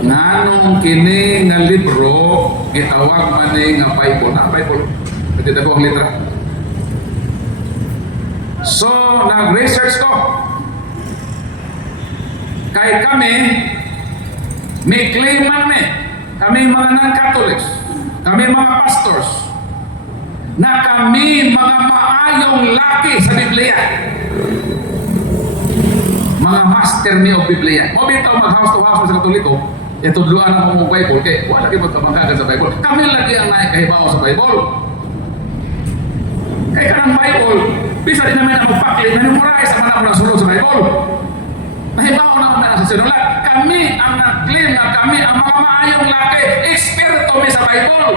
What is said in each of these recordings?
Nganong kini nga libro gitawag man ni nga Bible. Na Bible. Pwede na ko ang litra. So, nag-research ko. Kay kami, may claim man kami mga non-Catholics, kami mga pastors, na kami mga maayong laki sa Biblia. Mga master ni of Biblia. O bitaw mag-house to house sa Katoliko, itudluan ang mga Bible, kaya wala lagi magkamangkagan sa Bible. Kami lagi ang naikahibaw sa Bible. Kaya kanang Bible, bisa din namin ang magpakli, manumurize sa manang ng sunod sa Bible. Nahibaw na naman sa sinulat. Kami ang nag-claim na kami ang mga maayong laki, eksperto mi sa Bible.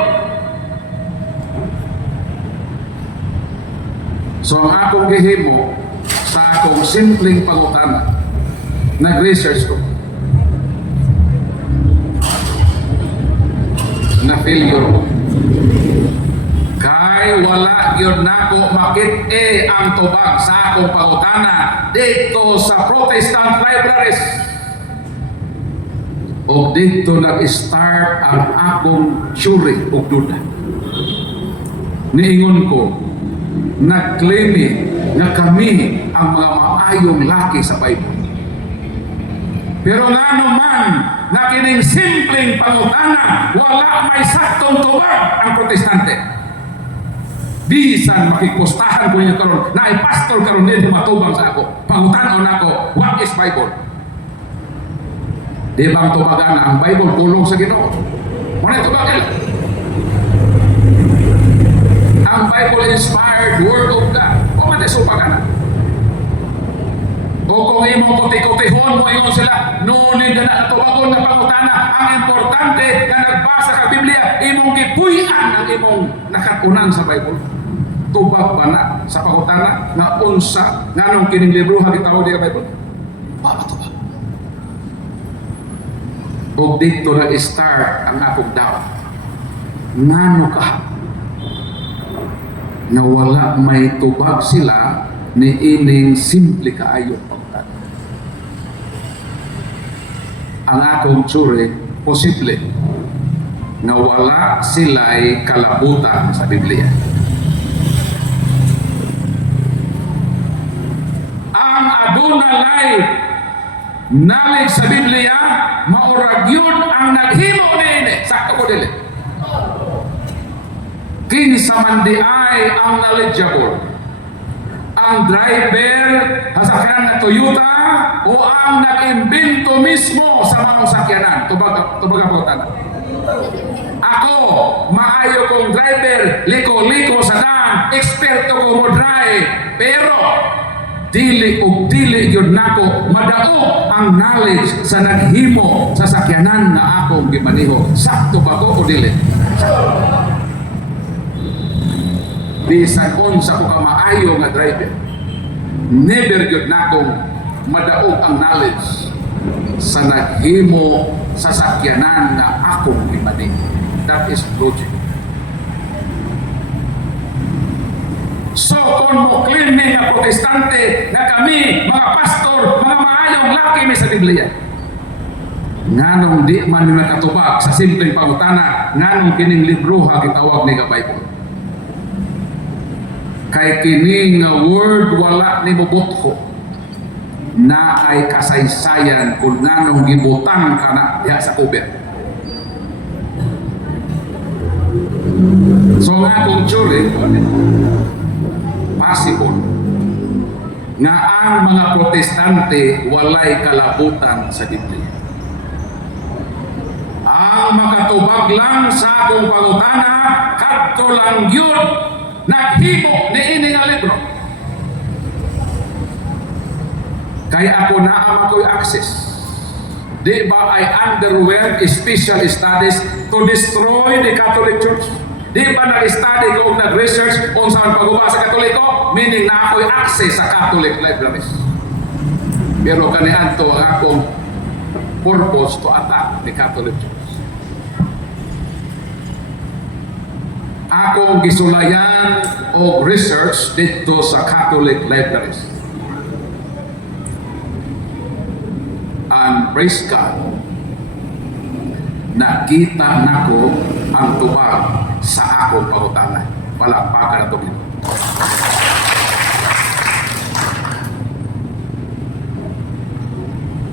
So ang akong gihimo sa akong simpleng pangutana, nag-research ko. Na-failure ko. Kay wala yun nako makit ang tubag sa akong pangutana dito sa Protestant libraries. O dito nag-start ang akong suri o duda. Niingon ko, nag-claim na kami ang mga maayong laki sa Bible. Pero nga naman, na kining simpleng pangutana, wala may saktong tubag ang Protestante. Bisan makikpustahan ko niya karon na ay pastor karon din matubang sa ako. Pangutanon ako, what is Bible? Di bang tubagan ang Bible tulong sa Ginoo? Muna tubagan lang. Ang Bible inspired word of God. O man tubagan na. O kung imong kuti-kutihon mo ingon sila, nunid na tubagon na pangutana, ang importante na nagbasa ka Biblia, imong gipuy-an ang imong nakatunan sa Bible. Tubag ba na sa pangutana nga unsa nganong kining libro ha gitawag di Bible? Ba tubag. O dito na start ang akong doubt. Ngano ka na wala may tubag sila ni ining simple kaayo pangutana. Ang akong tsure, posible na wala sila'y kalabutan sa Biblia. Ang adunalay knowledge sa Biblia, maurag yun ang naghimo nini. Sakto ko dili. Kinsa man di ay ang knowledgeable. Ang driver hasakyan na Toyota o ang nag-imbento mismo sa mga sakyanan. Tubag ako tanan. Ako, maayo kong driver, liko-liko sa daan, eksperto ko mo drive, pero dili yun nako madao ang knowledge sa naghimo sa sakyanan na akong gimaniho. Sakto ba ko o dili? Bisan unsa ko ka maayo nga driver, never yun nakong madaog ang knowledge sa naghimo sa sakyanan na akong gimaniho. That is logic. So kung mo claim nga protestante na kami, mga pastor, mga maayong laki may sa Biblia, nganong di man nakatubag sa simpleng pangutana, nganong kining libro ha gitawag ni ka Bible? Kay kining word wala ni mubutho na ay kasaysayan kung nganong gibutang ka na diha sa cover. So nga kung tsure, possible nga ang mga protestante walay kalabutan sa Biblia. Ang makatubag lang sa akong pangutana, kadto lang yun naghimo ni ini nga libro. Kaya ako na ako'y access. Di ba I underwent special studies to destroy the Catholic Church? Di ba nag-study ko o nag-research kung saan pag-uba sa Katoliko? Meaning na ako'y access sa Catholic libraries. Pero kanian to ang akong purpose to attack the Catholic Church. Akong gisulayan o research dito sa Catholic libraries. And praise God, nakita nako ang tubag sa akong pangutana. Palakpakan na ito.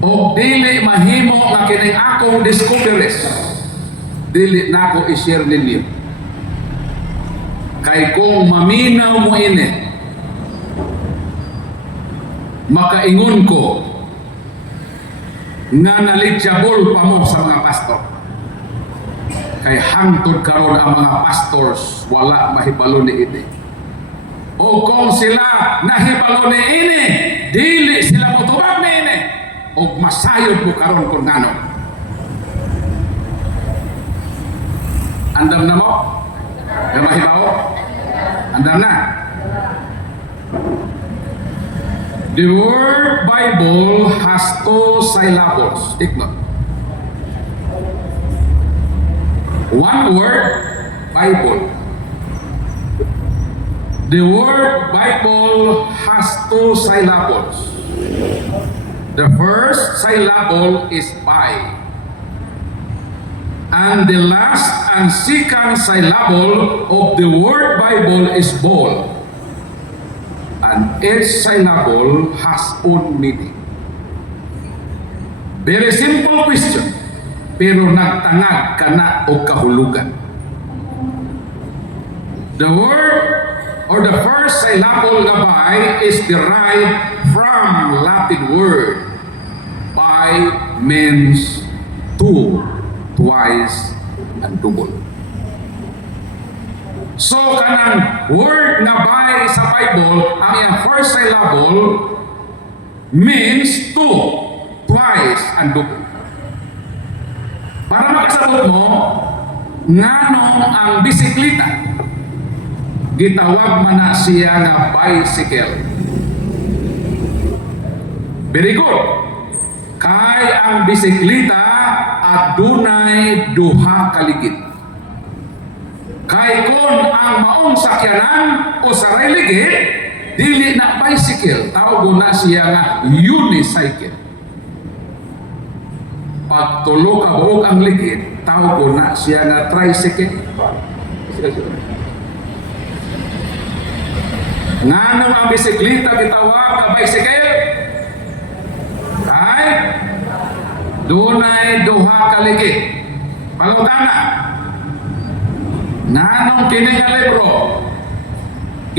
O dili mahimo nga kining akong discoveries, dili nako i-share ninyo. Kay kung maminaw mo ini, makaingon ko nga knowledgeable pa mo sa mga pastor. Kay hangtod karon ang mga pastors wala mahibalo ni ini. O kung sila nahibalo ni ini, dili sila motubag ni ini. O masayod mo karon kung ngano. Andam na mo? Gamahibaw? Andam na? The word Bible has two syllables. Take note. One word, Bible. The word Bible has two syllables. The first syllable is by. And the last and second syllable of the word Bible is bol. And each syllable has own meaning. Very simple question, pero nagtangag ka na o kahulugan. The word or the first syllable nga by is derived from Latin word. By means two, twice, and double. So kanang word nga by sa Bible, ang iyang first syllable means two, twice, and double. Para makasabot mo, nganong ang bisikleta, gitawag man na siya nga bicycle. Very good. Kay ang bisikleta adunay duha ka ligid. Kay kon ang maong sakyanan o saray ligid, dili na bicycle, tawag na siya nga unicycle. Pag tulo ka buok ang ligid, tawag na siya nga tricycle. Nganong ang bisikleta gitawag nga bicycle? Kay dunay duha ka ligid. Pangutana, nganong kini nga libro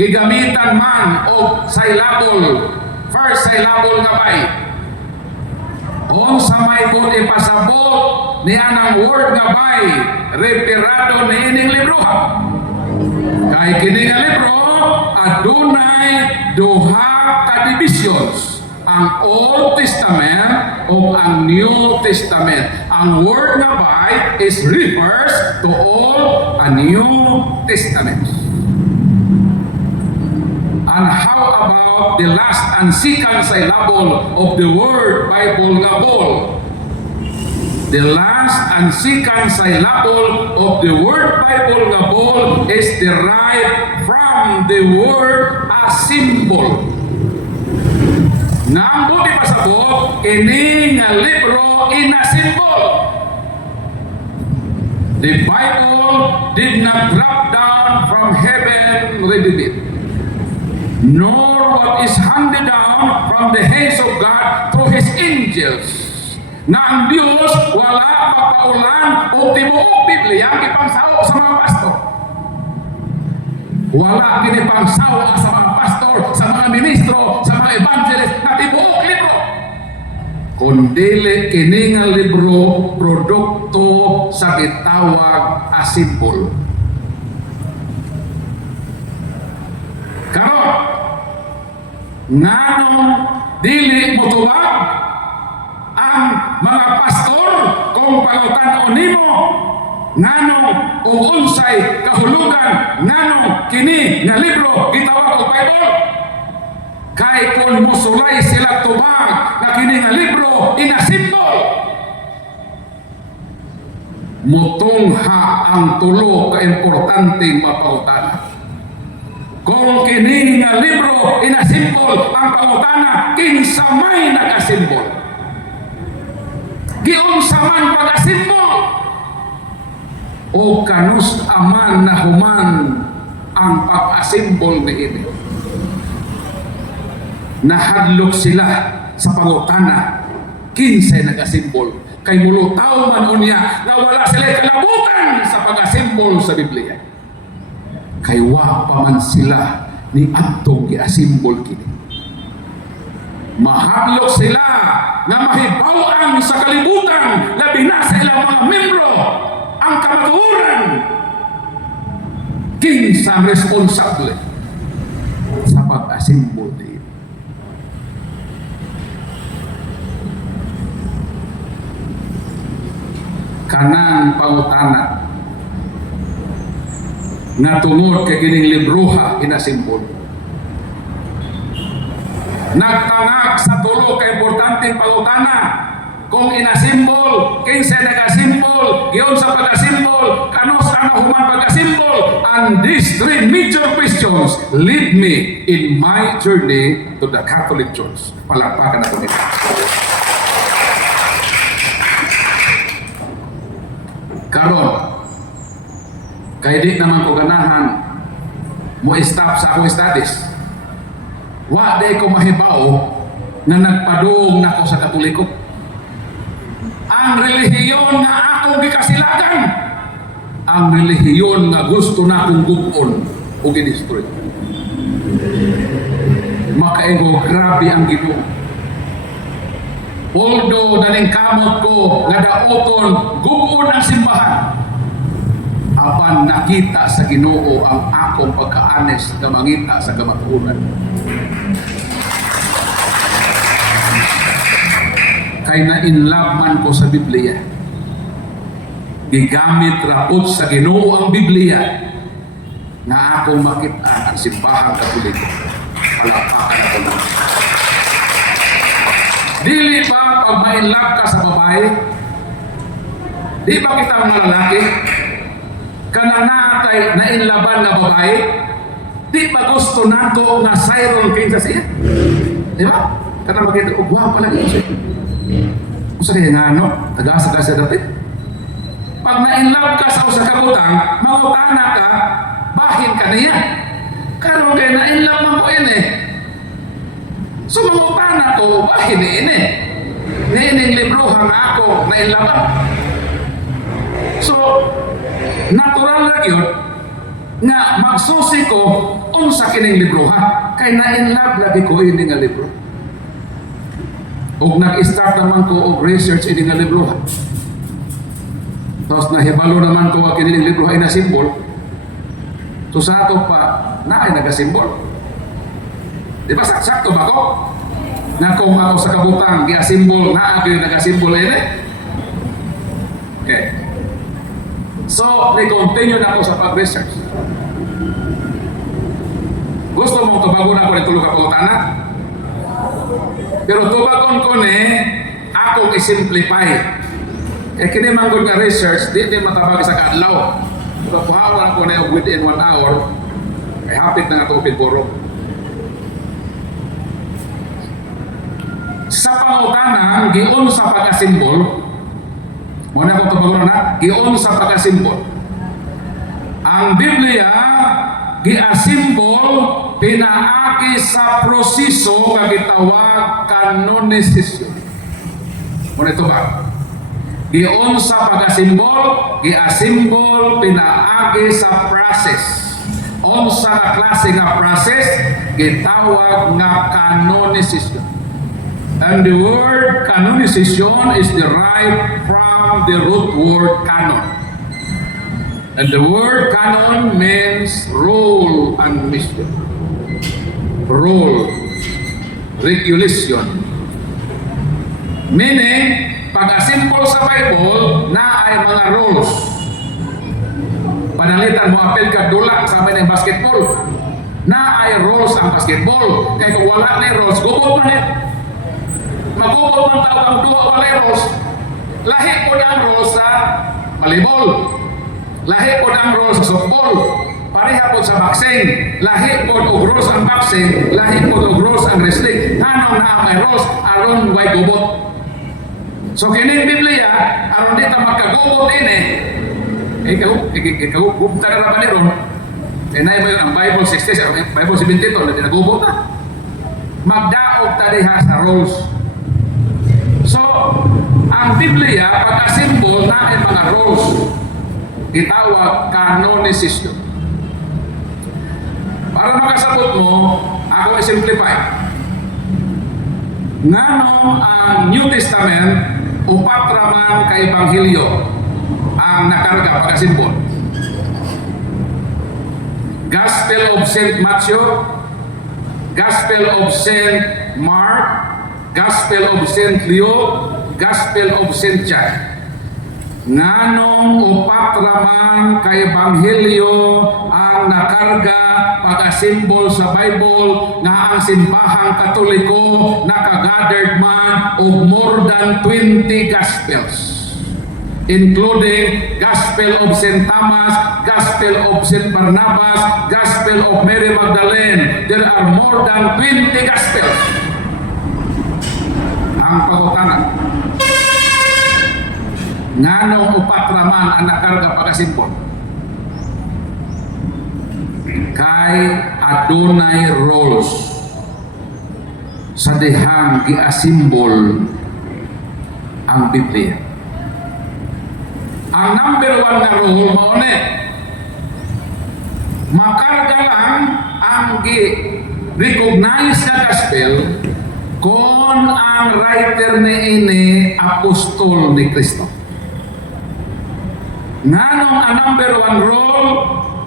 gigamitan man og syllable, first syllable nga bay? Kung sa may kung ipasabot niya ng word nga bay, referado ni ining libro. Kay kini nga libro adunay duha ka divisions, ang Old Testament o ang New Testament. Ang word nga by is refers to all a New Testament. And how about the last and second syllable of the word Bible nga bol? The last and second syllable of the word Bible nga bol is derived from the word assemble. Nang buti pasabot, kini nga libro inassemble. The Bible did not drop down from heaven ready-made, nor what is handed down from the hands of God through His angels. Na ang Diyos wala mapaulan o tibuok Biblia ang ipangsawa sa mga pastor. Wala kinipangsawa sa mga pastor, sa mga ministro, sa mga evangelist na tibuok libro. Kundili kini nga libro produkto sa gitawag assemble. Karon, nganong dili mo tuwag ang mga pastor kung pangutan-on nimo nganong ug unsay kahulugan nganong kini nga libro gitawag og Bible? Kay kung musulay sila tubag na kini nga libro inassemble, mutungha ang tulo ka importanteng mapangutana. Kung kini nga libro inassemble, ang pangutana kinsa may nag-assemble? Giunsa man pag-assemble? o kanus aman na human ang pag-asimbol ni ini. Nahadlok sila sa pangutana, kinsay nag-asimbol, kay mulutaw man unya na wala sila kalabutan sa pag-asimbol sa Biblia. Kay wa pa man sila ni atong gi-asimbol kini. Mahadlok sila na mahibaw-an sa kalibutan, labi na sa ilang mga membro ang kamatuoran kinsa responsable sa pag-asimbol ni kanang pangutana nga tungod kay kining libroha inasimbol. Nagtangak sa tulo ka importanteng pangutana kung inasimbol, kinsa nag-asimbol, giyon sa pag-asimbol, kanos ano human pag-asimbol, and these three major questions lead me in my journey to the Catholic Church. Palakpakan nato nito. Karon, kaya di naman ko ganahan mo stop sa akong studies. Wa day ko mahibaw na nagpadung na ko sa Katoliko. Ang relihiyon nga akong gikasilagan, ang relihiyon nga gusto na akong gubon o gidestroy. Makaingo, grabe ang Ginoo. Although daling kamot ko nga daoton gubon ang simbahan, apan nakita sa Ginoo ang akong pagkaanes na mangita sa kamatuoran. Kay na-inlove man ko sa Biblia. Gigamit rapot sa Ginoo ang Biblia na akong makita ang simbahang Katoliko. Palakpakan ako lang. Dili pa pag ma-inlove ka sa babae, di ba kita mga lalaki, kanang naatay na inlaban na babae, di ba gusto nato nga sayron kinsa siya? Di ba? Kanang makita, gwapa lang ito siya. Kung sa kaya nga ano, tagasa ka siya dati. Pag na-inlove ka sa usa ka butang, mangutana ka, bahin ka niya. Karon kaya na-inlove man ko ini. So mangutana ko, bahin ni ini. Niining librohan na ako na-inlaban. So, natural na yun nga magsusi ko unsa kining libro ha kay na-inlove lagi ko ini nga libro. Og nag-start naman ko og research ini nga libro ha. Tapos nahibalo naman ko ang kining libro ay na simbol. So sa ato pa na ay nagasimbol. Di ba sakto ba ko? Na kung ako sa kabutang gi-asimbol na ang nagasimbol ini. Okay. So, continue na ako sa pag-research. Gusto mong tubagon ako ng tulog kapulutana? Pero tubagon ko ni, akong isimplify. Eh, kinimanggon nga research, di matabag sa kadlaw. Pero puhawan ko na within 1 hour, ay hapit na nga ito pinpuro. Sa pangutana, giun sa pag-asimbol, muna ko tubagon na, giun sa pag-asimbol. Ang Biblia, gi-asimbol, pinaagi sa proseso nga gitawag kanonisisyon. Muna ito ba? Giun sa pag-asimbol, gi-asimbol, pinaagi sa process. Unsa nga klase nga process, gitawag nga kanonisisyon. And the word canonization is derived from the root word canon. And the word canon means rule and mission. Rule, regulation. Meaning, pag-asimbol sa Bible, na ay mga rules. Panalitan mo apel ka dulak sa may ng basketball. Na ay rules ang basketball. Kaya kung wala na rules, gubot man eh. Magubot man tao ang duwa waleros. Lahi po ang rules sa volleyball. Lahi po ang rules sa softball. Pareha po sa boxing. Lahi po og rules ang boxing. Lahi po og rules ang wrestling. Tanong na may rules aron way gubot. So kining Biblia aron dito magkagubot ini. Ikagugta na naman ni Ron. Kaya na yun ang Bible 60, Bible 72, na tinagubot na. Magdaog tadiha sa roles. So, ang Biblia, pagka-symbol na ay mga roles, itawag canonicism. Para makasabot mo, ako i-simplify. Nganong ang New Testament, upat raman ka Ebanghelyo ang nakarga pagka-symbol. Gospel of St. Matthew, Gospel of St. Mark, Gospel of St. Luke, Gospel of St. John. Nganong upat raman ka Ebanghelyo ang nakarga pagka-symbol sa Bible nga ang simbahang Katoliko nakagathered man og more than 20 Gospels, including Gospel of St. Thomas, Gospel of St. Barnabas, Gospel of Mary Magdalene. There are more than 20 Gospels. Ang pagutanan, nganong upat raman ang nakarga pagka-symbol? Kay adunay roles sa dihang giasimbol ang Biblia. Ang number one na role mao ni makarga lang ang gi-recognize na gospel kung ang writer ni ini apostol ni Kristo. Nganong ang number one role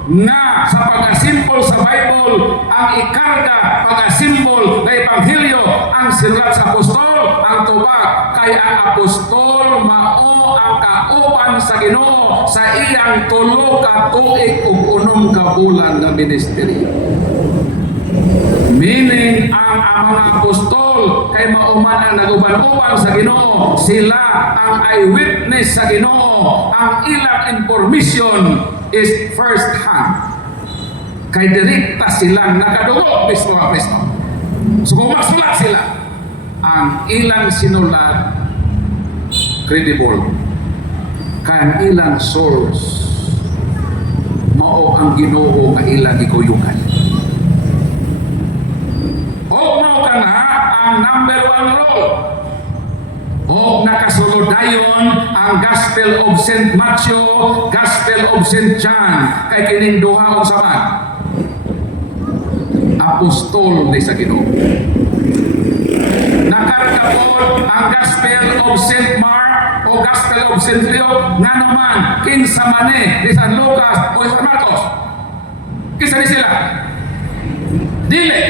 nga sa pag-asimbol sa Bible ang ikarga pag-asimbol na Ebanghelyo ang sinulat sa apostol ang tubag kay ang apostol mao ang kauban sa Ginoo sa iyang tulo ka tuig ug unom ka bulan nga ministeryo. Meaning ang mga apostol kay mauman ang naguban-uban sa Ginoo, sila ang eyewitness sa Ginoo. Ang ilang information is first hand. Kay direkta silang nakadugo mismo ang Kristo. So kung magsulat sila, ang ilang sinulat credible. Kay ang ilang source mao ang Ginoo nga ilang gikuyugan. O mao ka na ang number one role. O nakasulod dayon ang Gospel of St. Matthew, Gospel of St. John, kay kining duha og saman apostol ni sa Ginoo. Nakarga pod ang Gospel of St. Mark o Gospel of St. Luke nga naman kinsa man ni San Lucas o San Marcos. Kinsa ni sila? Dili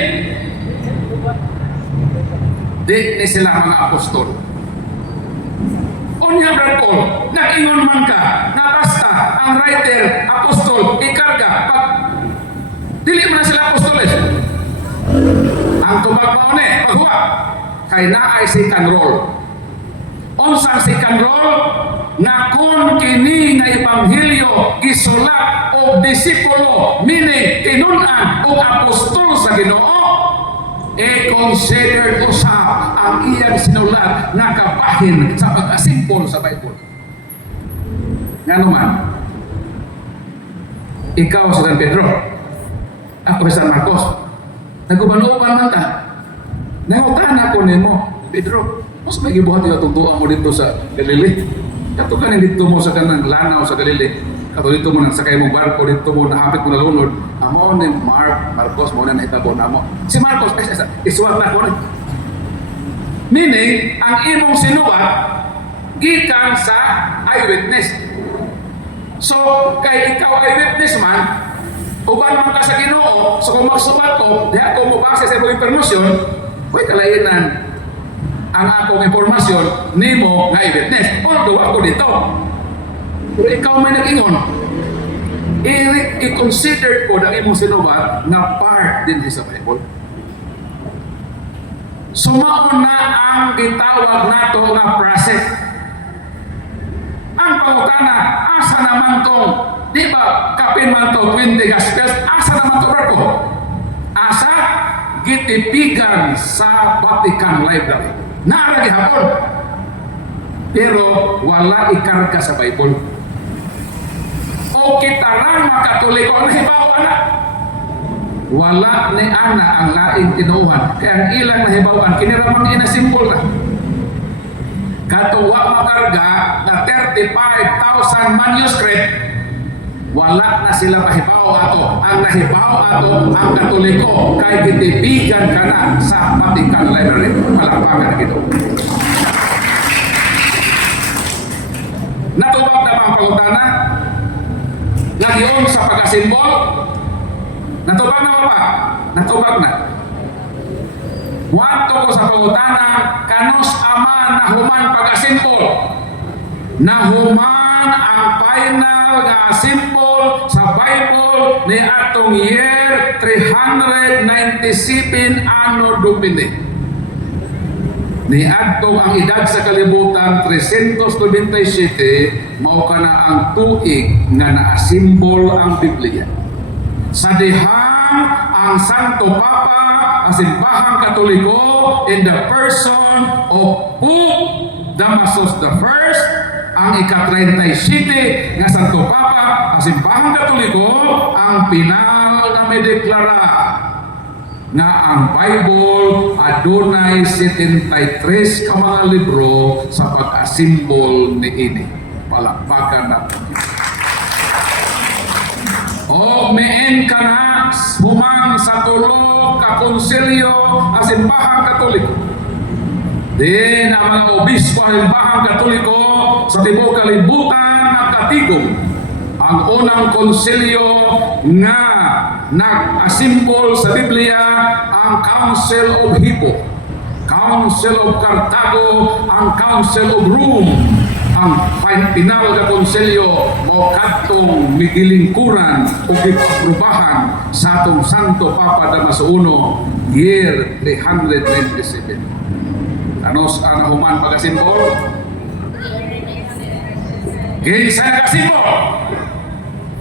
ni sila mga apostol. Unya Brad Paul, nag-ingon man ka na basta ang writer, apostol, ikarga, pag dili mo na sila apostoles. Ang tubag mo ni, paghuwa, kay naay second role. Unsang second role, na kung kini nga Ebanghelyo gisulat o disipulo, meaning tinunan o apostol sa Ginoo, i-consider usap ang iyang sinulat na kabahin sa pag-asimpol sa Bible. Nga naman, ikaw sa San Pedro, ako sa San Marcos, naguban-uban man ta, nangutan ako nimo, Pedro, mas may gibuhat yung tutuan mo dito sa Galilei. Kato ka dito mo sa kanang lanaw sa Galilei. Kato dito mo nang sakay mo barko, dito mo nahapit mo na lunod. Amo ni Marcos mo na nahitabo na mo. Si Marcos, isuwat na ko na. Meaning, ang imong sinuwat, gikan sa eyewitness. So, kay ikaw eyewitness man, uban man ka sa Ginoo, so kung magsuwat ko, di ako mo base sa imong impormasyon, huwag kalainan ang akong impormasyon nimo nga eyewitness. Although ako dito. Pero ikaw may nag-ingon, i-consider po na imong sinuwat na part din sa Bible. Sumaon na ang gitawag nato nga process. Ang pangutana, asa naman tong, di ba, kapin man to 20 Gospels, asa naman to barko? Asa? Gitipigan sa Vatican Library. Naaragi hapon. Pero wala ikarga sa Bible. o kitarang makatoliko ang nahibaw ana. Wala ni ana ang laing tinuhan. Kaya ang ilang nahibawan, kiniramang inasimbol na. Katuwa makarga na 35,000 manuscript, wala na sila mahibaw ato. Ang nahibaw ato, ang katoliko, kay gitibigan ka na sa Vatican Library. Palakpakan ito. Natubag na mga pangutana? Nagyon sa pag-asimbol? Natubag na ba? Natubag na. Wanto ko sa pangutana, kanus aman na human pag-asimbol. Nahuman ang final nga asimbol sa Bible ni atong year 397 Anno Domini. Ni adto ang edad sa kalibutan 397 mao kana ang tuig nga naasimbol ang Biblia. Sa dihang ang Santo Papa, ang simbahang Katoliko in the person of Pope Damasus I, ang ika-37 nga Santo Papa, ang simbahang Katoliko, ang pinal na may deklara nga ang Bible adunay 73 ka mga libro sa pag-asimbol ni ini. Palakpakan natin. O meen ka na humang sa tulo ka konsilyo ang simbahang Katoliko. Din ang mga obispo ang simbahang Katoliko sa tibuok kalibutan nagkatigom ang unang konsilyo nga nag-asimbol sa Biblia ang Council of Hippo, Council of Cartago, ang Council of Rome. Ang pinal na konselyo mo katong migilingkuran o giprubahan sa atong Santo Papa Damaso I, year 397. Anos ang human pag-asimbol? Kinsa nag-asimbol?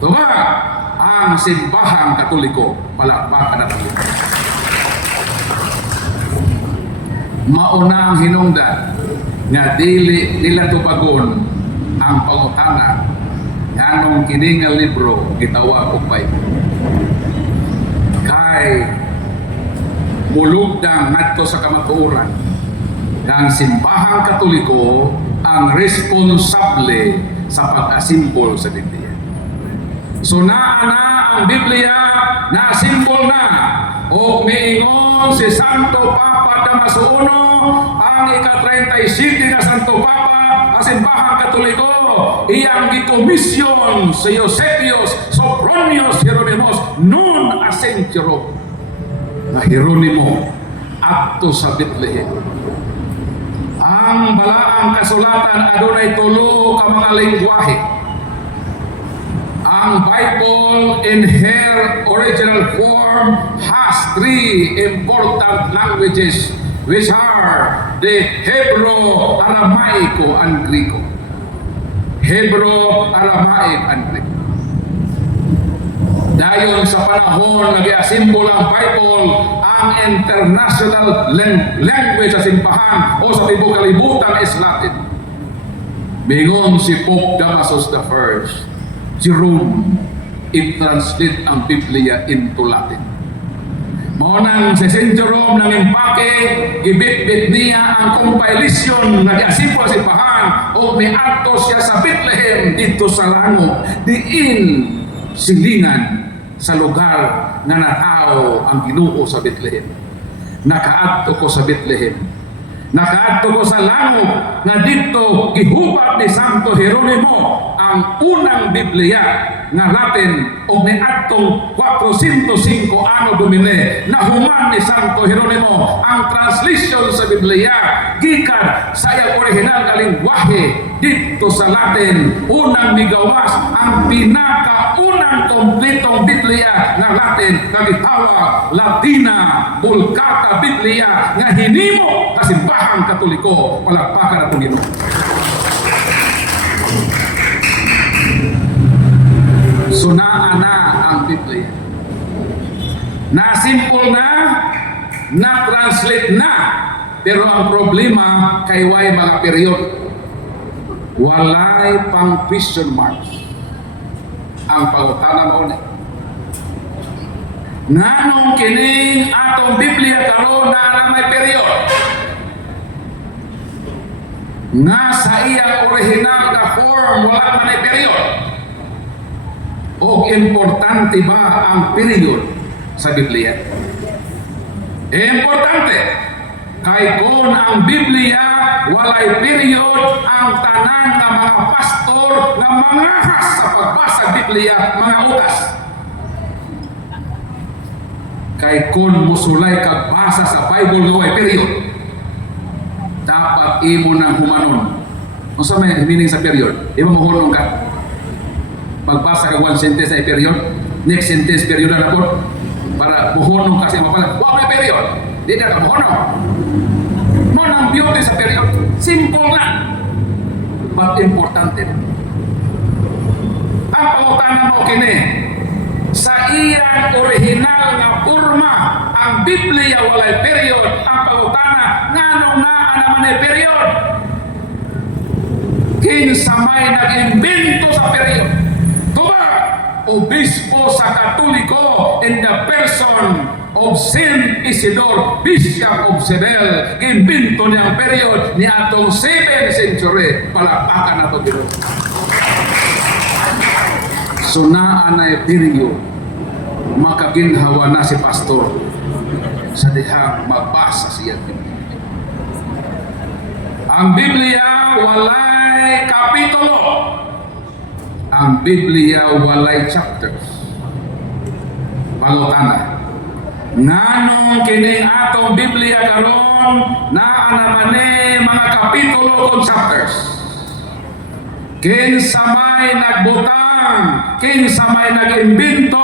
Diba? Ang simbahang Katoliko. Palakpakan na Katoliko. Mauna ang hinungdan nga dili nila tubagon ang pangutana nganong kini nga libro gitawag og Bible. Kay mulugdang ngadto sa kamatuoran nga ang simbahang Katoliko ang responsable sa pag-asimbol sa Biblia. So naa na ang Biblia na simbol na o miingon si Santo Papa Damaso I, ang ika-37 na Santo Papa, ang simbahang Katoliko, iyang gikomisyon sa Eusebius Sophronius Hieronymos nun a century na Hieronimo adto sa Bethlehem. Ang balaang kasulatan adunay tulo ka mga lengguwahe. Ang Bible in her original form has three important languages which are the Hebrew, Aramaico, and Greek. Hebrew, Aramaic, and Greek. Dayon sa panahon nag-asimbol ang Bible ang international language sa simbahan o sa tibuok kalibutan is Latin. Bingon si Pope Damasus I, Jerome, i-translate ang Biblia into Latin. Maunang si Saint Jerome nang impake, gibit-bit niya ang compilation na di-asimpol sa simbahan o miadto siya sa Bethlehem dito sa langop, diin silingan sa lugar nga natao ang Ginoo sa Bethlehem. Nakaadto ko sa Bethlehem. Nakaadto ko sa langop nga dito gihubad ni Santo Hieronimo ang unang Biblia nga Latin o niadtong 405 Anno Domini na human ni Santo Hieronimo ang translation sa Biblia gikan sa iyang original nga lengguwahe dito sa Latin. Unang migawas ang pinakaunang kompletong Biblia nga Latin nga gitawag Latina Vulgata Biblia nga hinimo sa simbahang Katoliko. Palakpakan atong Ginoo. So naa na ang Biblia. Na-simple na, na-translate na. Pero ang problema kay way mga period. Walay pang question marks. Ang pangutana mo ni. Nganong kining atong Biblia karon na may period? Nga sa iyang original na form wala man ay period. O importante ba ang period sa Biblia? Importante. Kay kung ang Biblia walay period, ang tanan ng mga pastor nga mangahas sa pagbasa sa Biblia mga utas. Kay kung musulay kag basa sa Bible nga way period, dapat imo nang humanon. Kung sa may meaning sa period, imo mahulong ka. Pagbasa kag one sentence ay period, next sentence period na po para muhunong kasi mapala. Wa may period. Di na ka muhunong. Mo nang beauty sa period. Simple na. But importante. Ang pangutana mo kini, sa iyang original nga forma, ang Biblia walay period. Ang pangutana, nganong naa naman ay period? Kinsa may nag-imbento sa period? Tuba, obispo sa Katoliko in the person of Saint Isidore, Bishop of Seville. Gimbento niya ang period ni atong 7th century. Palakpakan na ito dito. So naanay period, makaginhawa na si pastor sa dihang magbasa siya. Ang Biblia walay kapitulo. Ang Biblia walay chapters. Pangutana, nganong kining atong Biblia karon naa naman ni mga kapitulo kung chapters? Kinsa may nagbutang, kinsa may nag-imbento,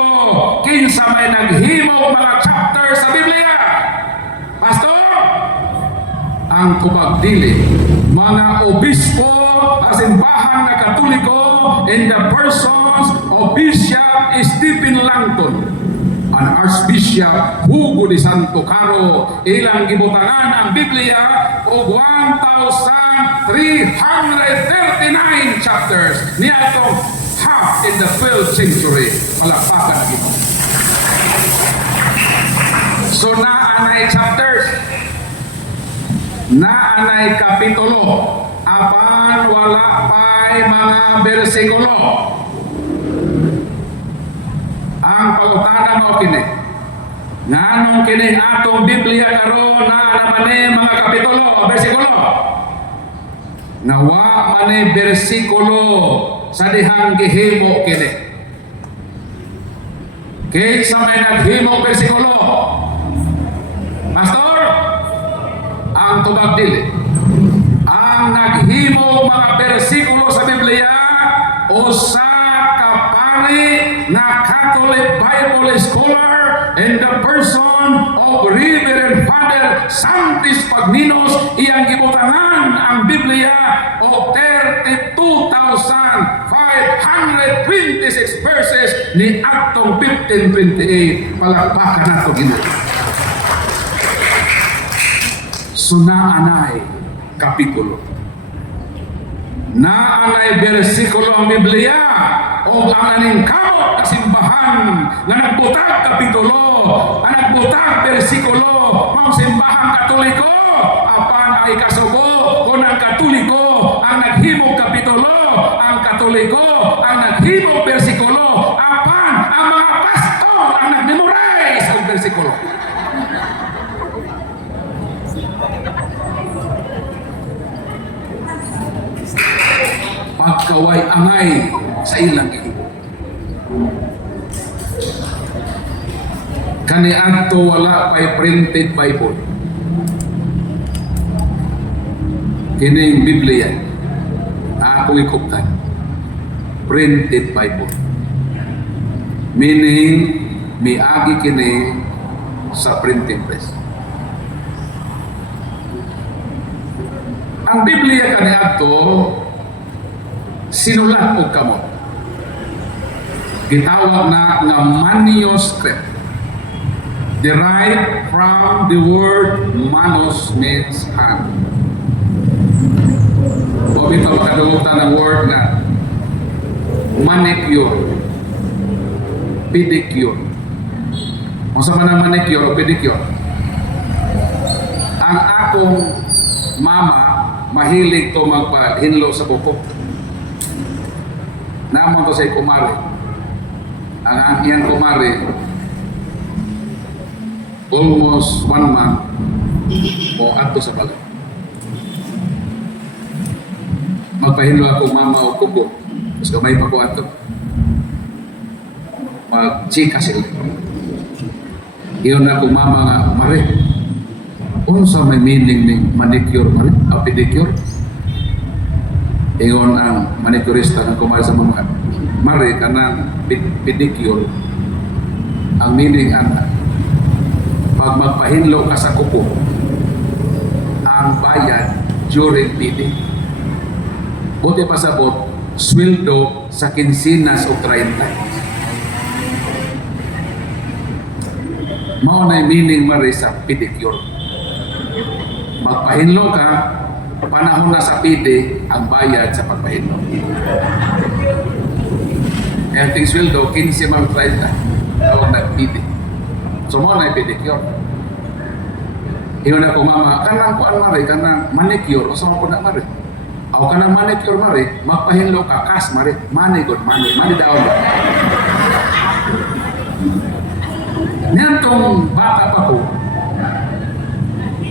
kinsa may naghimo mga chapters sa Biblia? Pastor, ang kubagdili, mga obispo sa simbahan na Katoliko in the persons of Bishop Stephen Langton, an Archbishop Hugo de Santo Caro, ilang gibutangan ang Biblia o 1,339 chapters niya itong half in the 12th century. Malakpakan na ito. So naanay chapters, naanay kapitulo, apan wala pa'y mga bersikulo. Ang pangutana mo kini, nganong kini atong Biblia karon na naman mga kapitulo o bersikulo? Nawa man bersikulo sa dihang gihimo kini. Kinsa may naghimo bersikulo? Pastor, ang tubag dili. Ang naghimo mga bersikulo sa Biblia usa ka pari na Catholic Bible scholar in the person of Reverend Father Santis Pagninos. Iyang gibutangan ang Biblia o 32,526 verses ni atong 1528. Palakpakan nato Ginoo. So naanay kapitulo, naanay bersikulo ang Biblia o ang aning kamot na simbahan na nagbutag kapitulo, ang nagbutag bersikulo, mga simbahan Katoliko, apan ay kasugo kung ang Katoliko ang naghimog kapitulo, ang Katoliko ang naghimog bersikulo, apan ang mga pastor ang nagmemorize ang bersikulo. Pagkaway angay sa ilang ihibo. Kani adto wala pa'y printed Bible. Kining Biblia akong ikuptan. Printed Bible. Meaning miagi kini sa printing press. Ang Biblia kani adto sinulat o kamot. Gitawag na nga manuscript. Derived from the word manus means hand. O ito makadungutan ng word na manicure. pedicure. Kung sa man ang manicure o pedicure, ang akong mama mahilig to magpahinlo sa buko. Naman to sa kumari. Ang iyang kumari, almost 1 month o ato sa balat. Magpahinlo ako mama o kuko. Tapos kamay pa ko ato. Mag-chika sila. Iyon ako mama nga, Mare, unsa may meaning ng manicure, Mare? O pedicure? Iyon ang manicurista ng kumari sa mga Mare, kanang pedicure. Ang meaning ang pag magpahinlo ka sa kuko, ang bayad during PD. Buti pa sabot, sweldo sa kinsinas o 30. Mao na meaning Mare sa pedicure. Magpahinlo ka, panahon na sa PD, ang bayad sa pagpahinlo. Kaya ting sweldo, 15 man 30. Tawag na PD. So mo na pedicure. Iyon ako mama, kanang kuan Mare, kanang manicure, o saan ko na Mare? O kanang manicure Mare, magpahinlo ka, kas Mare, money good, money daw. Niyantong bata pa ko,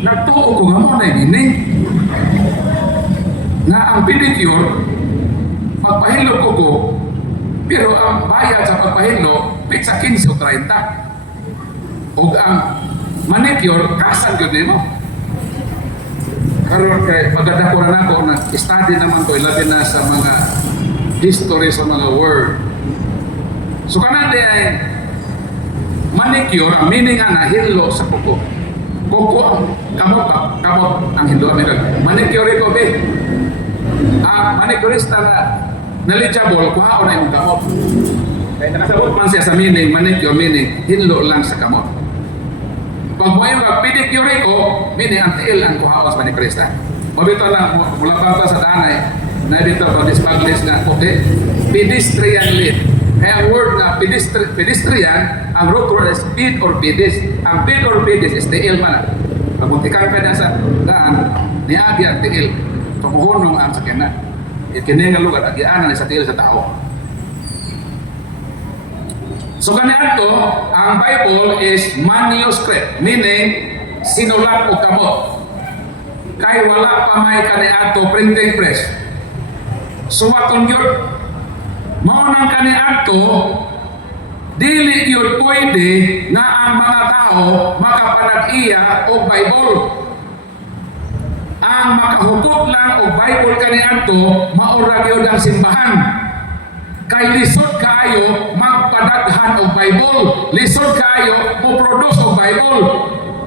nagtuo ko nga mo na ining, na ang pedicure, magpahinlo ko, pero ang bayad sa pagpahinlo, pizza 15 o 30. O ang manicure, kasan yun mo. Karoon kay maganda ko na ako na study naman ko, ilabi na sa mga history sa mga word. So kanandi ay manicure, ang meaning na hinlo sa kuko. Kuko ang kamot ang hinlo. Manicure ko, be. Ang manicurista na knowledgeable, kuha ko na yung kamot. Kaya nakasabot man siya sa meaning, manicure meaning, hinlo lang sa kamot. Pag mo yung pedicure ko, meaning ang tiil ang kuhawas sa manicurista. Mabito lang, mula pa sa danay, na dito pag dispaglis na puti, pedestrian lane. Kaya ang word na pedestrian, ang root word is ped or pedis. Ang ped or pedis is tiil man. Pag muntikan ka na sa daan, niagi ang tiil. Pamuhunong ang sakyanan. Ikiningal lugar, agianan sa tiil sa tao. So kanina to, ang Bible is manuscript, meaning sinulat o kamot. Kay wala pa may kanina to printing press. So waton yun, maunang kanina to, dili yun pwede na ang mga tao makapanag-iya o Bible. Ang makahukot lang o Bible kanina to, maurag yun ang simbahan. Kay lisod kaayo magpadaghan og Bible, lisod kaayo mo produce og Bible.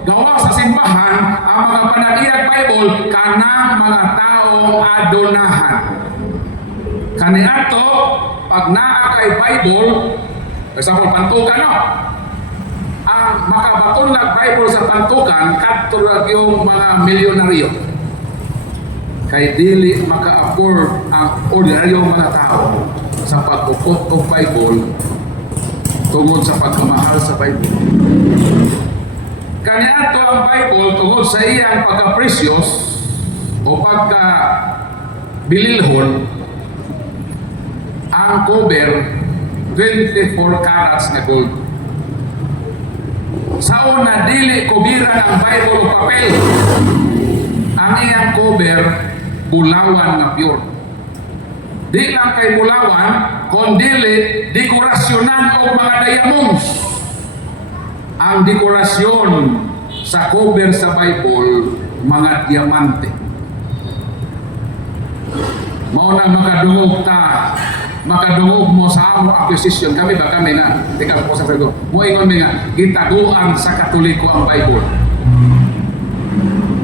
Gawa sa simbahan ang mga panag-iyang Bible kanang mga taong adonahan. Kaniadto pag naa kay Bible, for example pantukan no. Ang makabatunlag Bible sa pantukan katulad yung mga milyonaryo. Kay dili maka-afford ang ordinaryong mga tao sa pag-ukot ng Bible tungod sa pagkamahal sa Bible. Kaniadto ang Bible tungod sa iyang pagka-precious o pagka-bililhon, ang cover 24 carats na gold. Sa una, dili kubiran ang Bible o papel. Ang iyang cover, bulawan na pure. Di lang kay bulawan, kundi dekorasyonan o mga diamonds. Ang dekorasyon sa cover sa Bible, mga diamante. Mauna makadungog mo sa among acquisition. Kami na, tika po sa sagot. Mo ingon mi nga, gitaguan sa Katoliko ang Bible.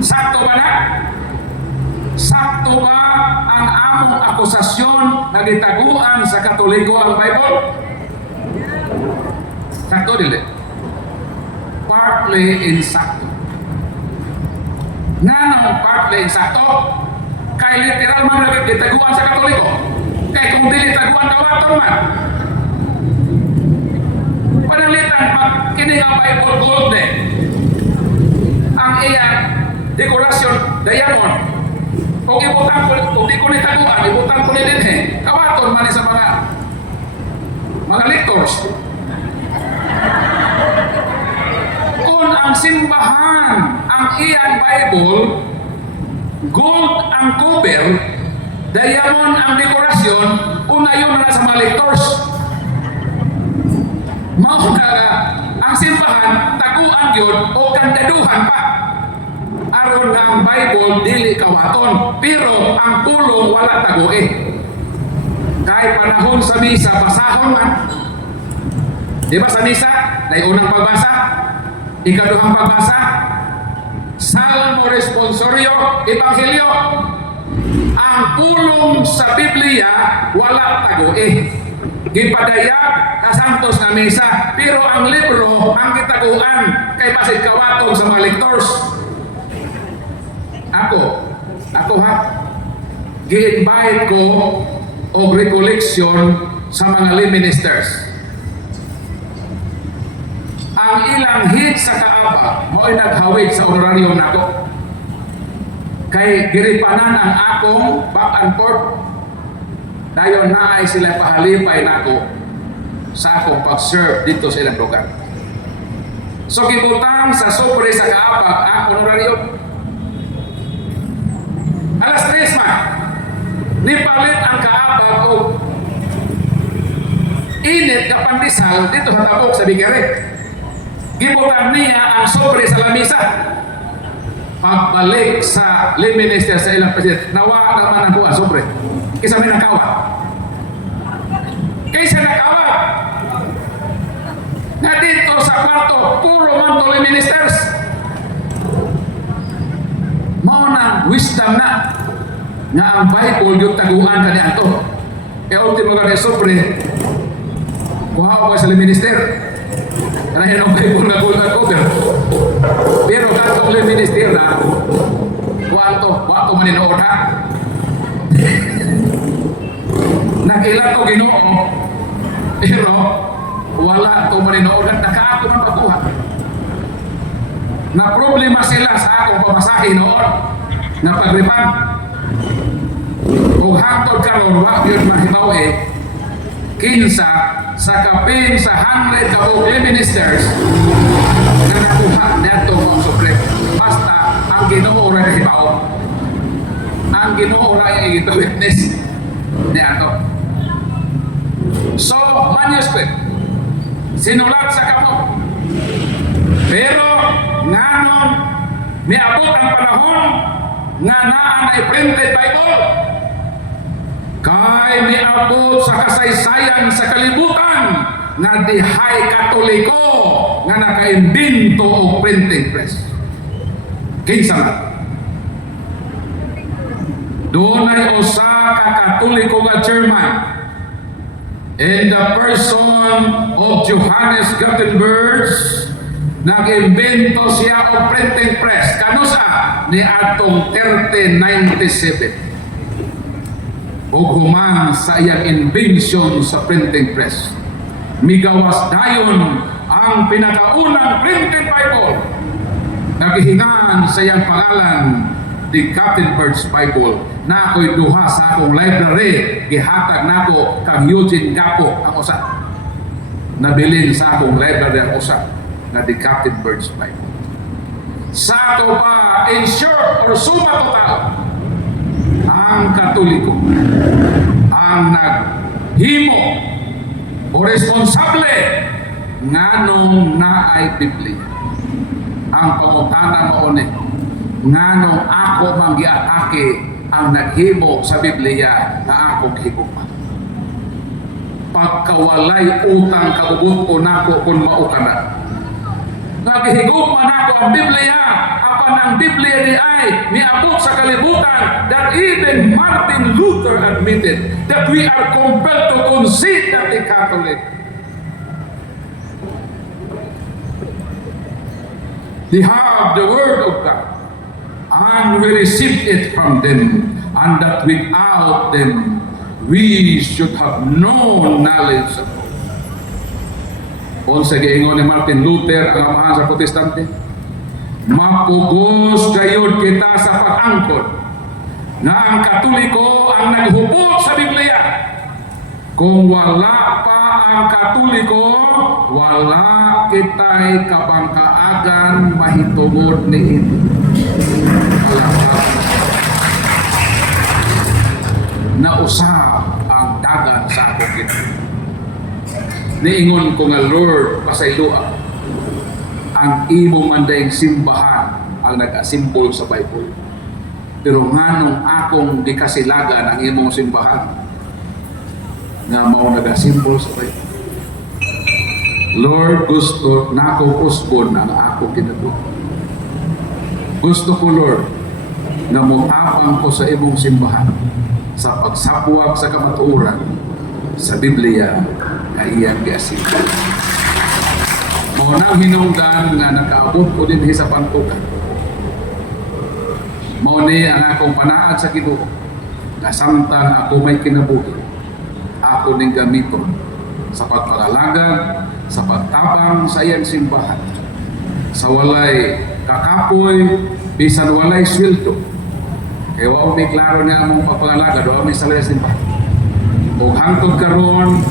Sakto ba na? Sakto ba ang among akusasyon na gitaguan sa Katoliko ang Bible? Sakto dili. Partly insakto. Nganong partly insakto? Kay literal man na gitaguan sa Katoliko. Kay kung dili taguan kawaton man. diamond. Kung ibutang ko, kung di ko nitaguan, ibutang ko din eh. Kawaton man sa mga lectors. Kung ang simbahan, ang iyang Bible, gold ang cover, diamond ang dekorasyon, una yun na sa mga lectors. Mauna ang simbahan, taguan yun o kandaduhan pa. Aron na ang Bible, dili kawaton. Pero ang pulong wala taguin. Kahit panahon sa misa, basahon man. Di ba sa misa? Dahil unang pagbasa, ikaduhang pagbasa, Salmo Responsorio, Ebanghelyo. Ang pulong sa Biblia, wala taguin. Gipadayag kasantos na misa. Pero ang libro, ang kitaguan, kay basit kawaton sa mga lectors. Ako ha, gi-invite ko o recollection sa mga lay ministers. Ang ilang hit sa kaaba, mo'y naghawid sa honorarium nako. Kay giripanan ang akong back and forth. Dayon na ay sila pahalipay nako sa akong pag-serve dito sa ilang lugar. So gibutang sa sobre sa kaabag ang honorarium. Alas 3 man, nipalit ang kaabag o init na pandesal dito sa tabok sa Bigaret. Gibutang niya ang sobre sa lamisa. Pagbalik sa lay minister sa ilang president, nawa naman ang buwan sobre. Kisa may nakawat. Kaysa nakawat. Na dito sa kwarto, puro man to lay ministers. Mao na wisdom na nga ang Bible yung taguan ka ni ato. E ultimo ka ni sobre, kuha ko sa minister. Kanahin ang Bible na cover. Pero katong lay minister na, kuha to maninood ha. Nakila to Ginoo, pero wala to maninood at nakaako ng pagkuha. Na problema sila sa akong pamasahe noon na pagripan. Kung hangtod karon wa gyud mahibaw kinsa sa kapin sa 100 ka lay ministers na nakuha niadto ang sobre. Basta ang Ginoo ra hibaw. Ang Ginoo ra ang witness niadto. So, manuscript sinulat sa kamot. Pero nganon niabot ang panahon nga naa na printed Bible kay niabot sa kasaysayan sa kalibutan nga dihay Katoliko nga nakaimbento og printing press. Kinsa man? Dunay usa ka Katoliko nga chairman in the person of Johannes Gutenberg. Nag-imbento siya o printing press. Kanusa ni atong 1397. O human sa iyang invention sa printing press. Migawas dayon ang pinakaunang printed Bible. Naghihingan sa iyang pangalan, the Gutenberg's Bible. Na ako'y duha sa akong library. Gihatag nako kang Eugene Gapo ang usa. Nabilin sa akong library ang usa na the Gutenberg's Bible. Sa ato pa, in short or suma total, ang Katoliko ang naghimo o responsable nganong naay Biblia. Ang pangutana mo ni nganong ako manggiatake ang naghimo sa Biblia na akong higugma. Pagkawalay utang kagugot ko nako kung maukana. Naghihigugma nako ang Biblia, apan ang Biblia ni ay miabot sa kalibutan that even Martin Luther admitted that we are compelled to concede that the Catholic. They have the Word of God, and we receive it from them, and that without them we should have no knowledge of God. Kung sa giingon ni Martin Luther ang amahan sa Protestante, Mapugos gayud kita sa pag-angkon nga ang Katoliko ang naghubog sa Biblia. Kung wala pa ang Katoliko, wala kita'y kabangkaagan mahitungod ni ito. Wala pa. Nausap ang dagan sa akong Ginoo. Niingon ko nga, Lord, pasayloa, ang imo mandayang simbahan ang nag-asimbol sa Bible. Pero nganong akong gikasilagan ang imong simbahan nga mao nag-asimbol sa Bible. Lord, gusto na akong usbon ang akong kinabuhi. Gusto ko, Lord, na muapang ko sa imong simbahan sa pagsapwag sa kamatuoran sa Biblia na iyang giasimbol. Mao nang hinungdan nga nakaabot ko din sa pantukan. Mao ni ang akong panaad sa Ginoo na samtang ako may kinabuhi, ako ning gamiton sa pagpalalagan, sa pagtabang sa iyang simbahan, sa walay kakapoy, bisan walay sweldo. Kaya wao may klaro na among papangalaga, wao may salay sa simbahan. O hangtod karon,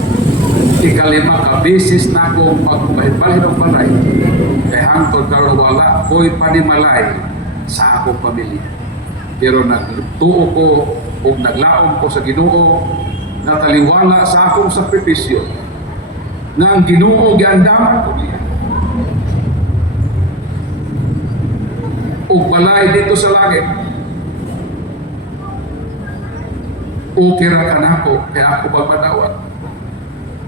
ikalima ka beses na akong pagbahin ng balay, kay hangtod karon wala ko'y panimalay sa akong pamilya. Pero nagtuo ko o naglaom ko sa Ginoo, nataliwala sa akong sakripisyo na ang Ginoo giandaman ko niya. O balay dito sa langit, okay ra ka na ako, kaya ako magpadawat.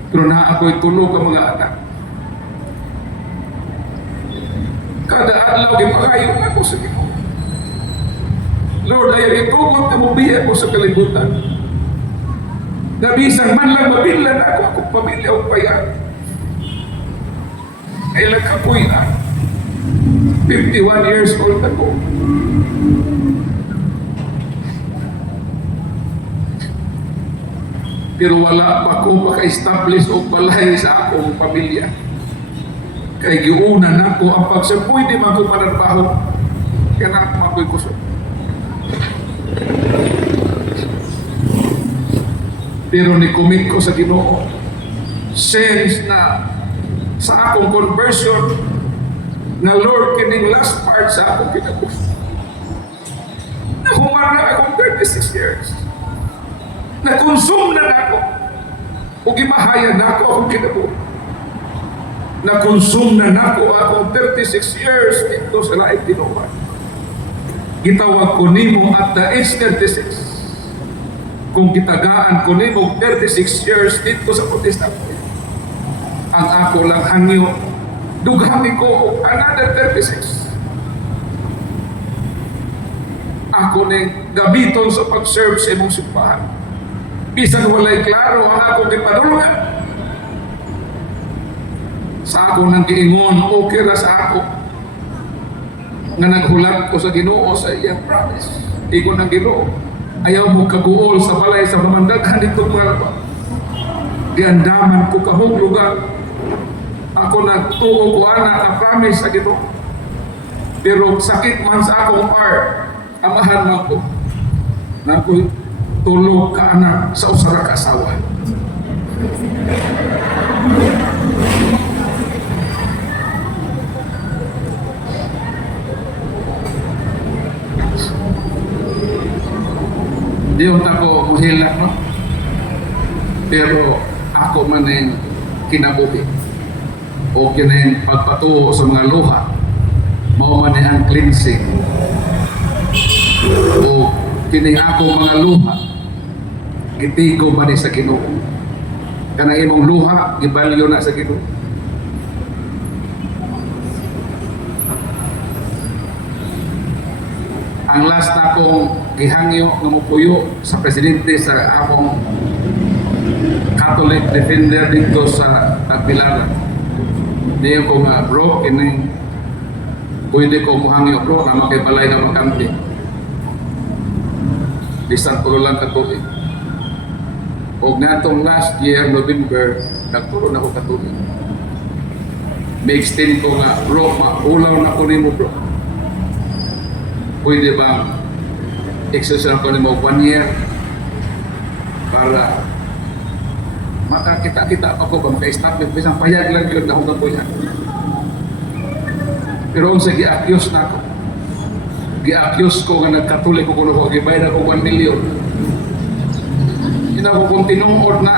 Pero na ako'y tulog ang mga anak. Kada adlaw gipakayo ako sa Ginoo. Lord, ayaw itugot na mubiya ko sa kalibutan. Nabisang man lang mabilan ako, akong pamilya o payan. Kailan ka po yan? 51 years old ako. Pero wala pa ko maka-establish o balay sa akong pamilya. Kaya giuna na ko ang pagsapoy di man ko manarbaho. Kaya na makoy kusog. Pero ni-commit ko sa Ginoo, since na sa akong conversion, na Lord, kining last part sa akong kinabuhi. Nahuman na akong 36 years. Nakonsume na ako. O gimahayan na ako akong kinabuhi. Nakonsume na ako akong 36 years dito sa laing tinuman. Gitawag ko nimo at the age 36. Kung gitagaan ko nimo 36 years dito sa Protestante, ang ako lang hangyo, dughami ko another 36. Ako ning gabiton sa pag-serve sa imong simbahan. Bisan walay klaro ang akong gipadulungan. Sa ako nang giingon, okay ra sa ako nga naghulat ko sa Ginoo sa iyang promise. Di ko nang Ginoo, ayaw mo kaguol sa balay sa pamandaghan itong mga giandaman ko kahuglugan. Ako nagtuo ko ana ang promise sa Ginoo. Pero sakit man sa akong heart, amahan mo ko na ako'y tulog ka anak sa usara ka asawa. Di unta ko muhilak, no? Pero ako man ang kinabuhi o kinang pagpatuo sa mga luha, mao man ang cleansing o kining ako mga luha gitigo man sa Ginoo. Kanang imong luha gibalyo na sa Ginoo. Ang last na akong gihangyo nga mupuyo sa presidente sa akong Catholic Defender dito sa Tagbilaran. Diyan ko nga, bro, kining pwede ko muhangyo, bro, na makibalay na makampi. Bisan ko lang katuloy. O nga itong last year, November, nagturo na ko katuloy. May extend ko nga, bro, maulaw na ko nimo, bro. pwede bang exercise ko mo 1 year para makakita-kita pa ko ba maka-establish bisang payag lang yun na hanggang po yan. Pero kung sa gi-accuse na ako, gi-accuse ko nga nagkatuloy ko kuno ko gibayad ako 1 million. Hindi ako kung tinuod na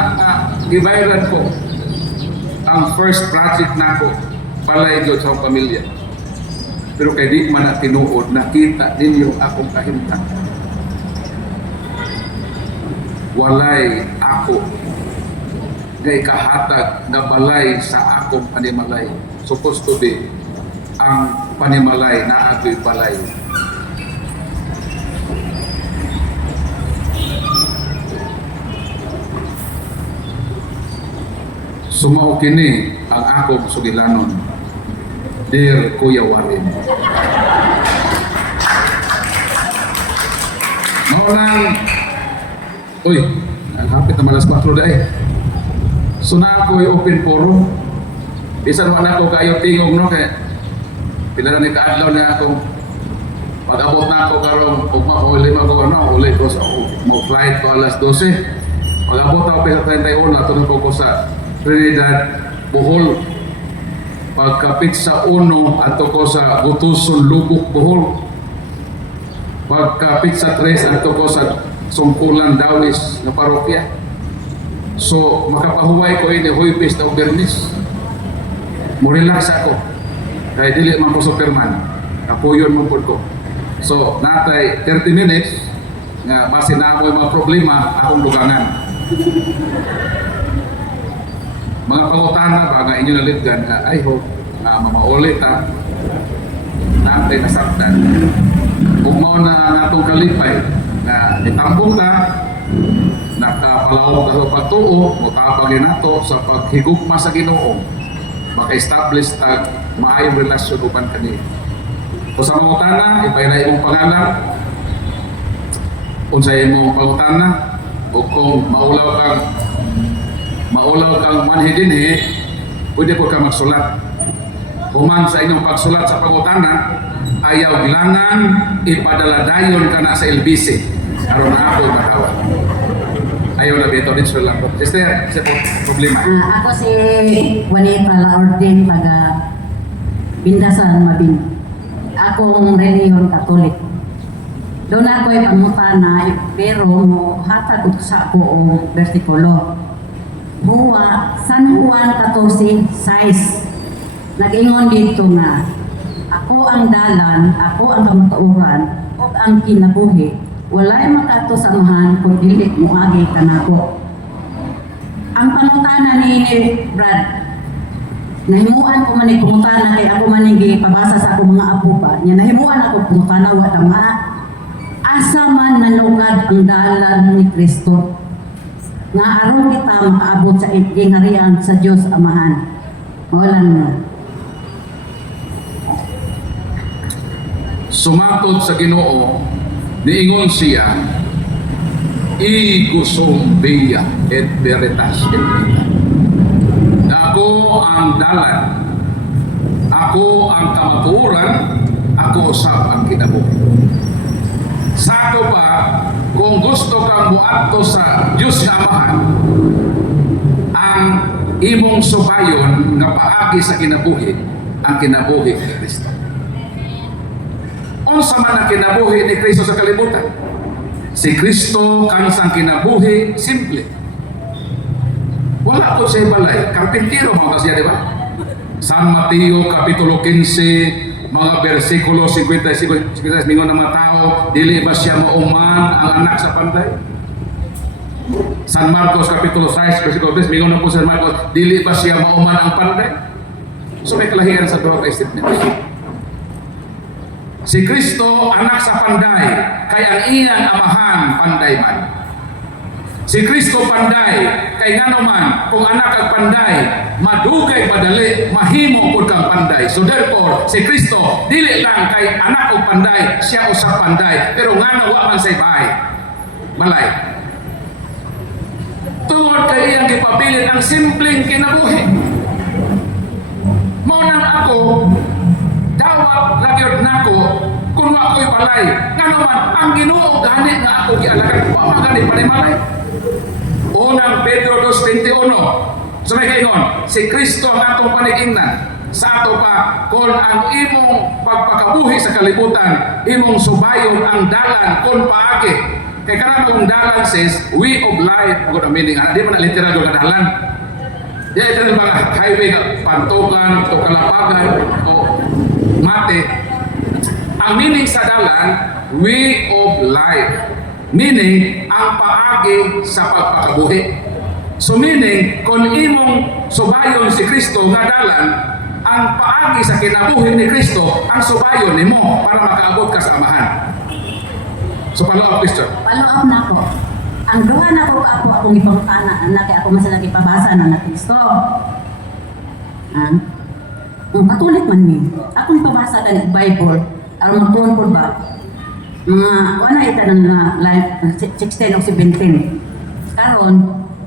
gibayaran ko ang first project na ako palay yun sa akong pamilya. Pero kay di man na tinuod, nakita ninyo akong kahimtang. Walay ako ngay kahatag na balay sa akong panimalay. Supposed to be ang panimalay na ako'y balay. Sumao kini ang akong sugilanon. Dear Kuya Warren. Maulang, uy, hapit na malas 4 na eh. So na ako'y open forum. Bisan naman ako kayo tingog no kaya pila na ni kaadlaw na akong pag-abot na ako karong ugma ko lima ko ano uli ko sa mo flight ko alas 12. Pag-abot ako sa 31 ato ko sa Trinidad, Bohol. Pagkapit sa uno ato ko sa Gutuson, Lubuk, Bohol. Pagkapit sa 3 ato ko sa Sungkulan, Dawis na parokya. So makapahuway ko ini Huwebes na Bernis. Mo relax ako. Kaya dili man ko Superman. Kapuyon mo po ko. So natay 30 minutes nga base na ako yung mga problema akong lugangan. Mga pangutana ba nga inyo nalidgan nga I hope nga mamaulit ha natay nasaktan. Kung mao na ang atong kalipay na itambong ta nakapalawag ka sa pagtuo mutabagin nato sa paghigugma sa Ginoo maka-establish tag maayong relasyon uban kani. O sa mangutana ipay imong pangalan unsay imong pangutana o kung maulaw kang manhidinhi pwede po ka magsulat. Human sa inyong pagsulat sa pangutana ayaw gilangan ipadala dayon ka na sa LBC aron na ako matawag. Ayaw na bito din sila lang. Sister, isa po problema. Ako si Juanita Laordin, taga Bindasan, Mabin. Akong reliyon Katolik. Doon ako'y pangutana, pero mo hatag ko sa ako o versikulo. Huwa, San Juan 14:6. Nag-ingon dito na, ako ang dalan, ako ang kamatuoran, o ang kinabuhi. Walay makato samahan kung dili mo agi kanako. Ang pangutana ni Brad, nahimuan ko man ni pangutana kay ako man ni pabasa sa akong mga apo pa. Nya nahimuan ako pangutana wa tama. Asa man nanugad ang dalan ni Kristo. Nga aron kita makaabot sa ingarian sa Dios Amahan. Mawalan mo. Sumatod sa Ginoo niingon siya igusum via et veritas et vita. Ako ang dalan, ako ang kamatuoran, ako usab ang kinabuhi. Sako pa kung gusto kang muadto sa Diyos nga Amahan ang imong subayon nga paagi sa kinabuhi ang kinabuhi ni Kristo. Unsa man ang kinabuhi ni Kristo sa kalibutan? Si Kristo kansang kinabuhi simple. Wala to sa balay. Karpintero mo kasi di ba? San Mateo kapitulo 15 mga bersikulo 55 mingon ng mga tao, dili ba siya mauman ang anak sa panday? San Marcos kapitulo 6 bersikulo 10 mingon na po San Marcos, dili ba siya mauman ang panday? So may kalahian sa duha ka statement. Si Kristo anak sa panday, kay ang iyang amahan panday man. Si Kristo panday, kay ngano man kung anak kag panday, madugay padali, mahimo pud kang panday. So therefore, si Kristo dili lang kay anak og panday, siya usab panday, pero ngano wa man say bahay. Balay. Tungod kay iyang gipabilin ang simpleng kinabuhi. Mao nang ako dawat nagyod nako kung ako'y balay. Nga naman, ang Ginoo gani nga ako gialagan, wa magani panimalay. Unang Pedro 2:21. So may kaingon, si Kristo ang atong panigingnan. Sa ato pa, kung ang imong pagpakabuhi sa kalibutan, imong subayon ang dalan kung paagi. Kaya karang dalan says, way of life, good meaning, di man na literal yung dalan. Di ito yung mga highway, pantukan, o kalapagan, o mate. Ang meaning sa dalan, way of life. Meaning, ang paagi sa pagpakabuhi. So meaning, kung imong subayon si Kristo nga dalan, ang paagi sa kinabuhi ni Kristo, ang subayon nimo para makaabot ka sa amahan. So follow up question. Follow up na ako. Ang duha na ko ako akong ipangutana na kay ako masala ipabasa na Kristo. Ang patulik man ni. Akong ipabasa ka ng Bible, aron magtuon po ba? Mga ano ito na life 16 o 17. Karon,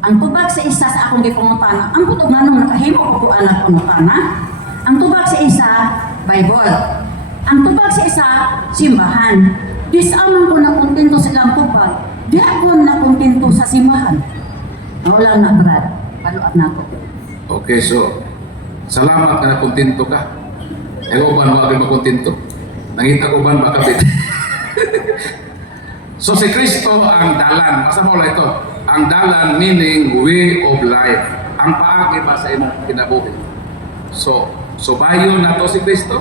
ang tubag sa isa sa akong gipangutana, ang putog nanong nakahimo ko anak pangutana. Ang tubag sa isa, Bible. Ang tubag sa isa, simbahan. Disamang ko na kontento sa ilang tubag. Di ako na kontento sa simbahan. Wala na, Brad. Follow up na ako. Okay, so salamat na kontento ka. Ego ba mo ako makontento? Nangita ko ba makapit? So si Kristo ang dalan. Masa mo ito? Ang dalan meaning way of life. Ang paagi pa sa imong kinabuhi. So bayo na to si Kristo.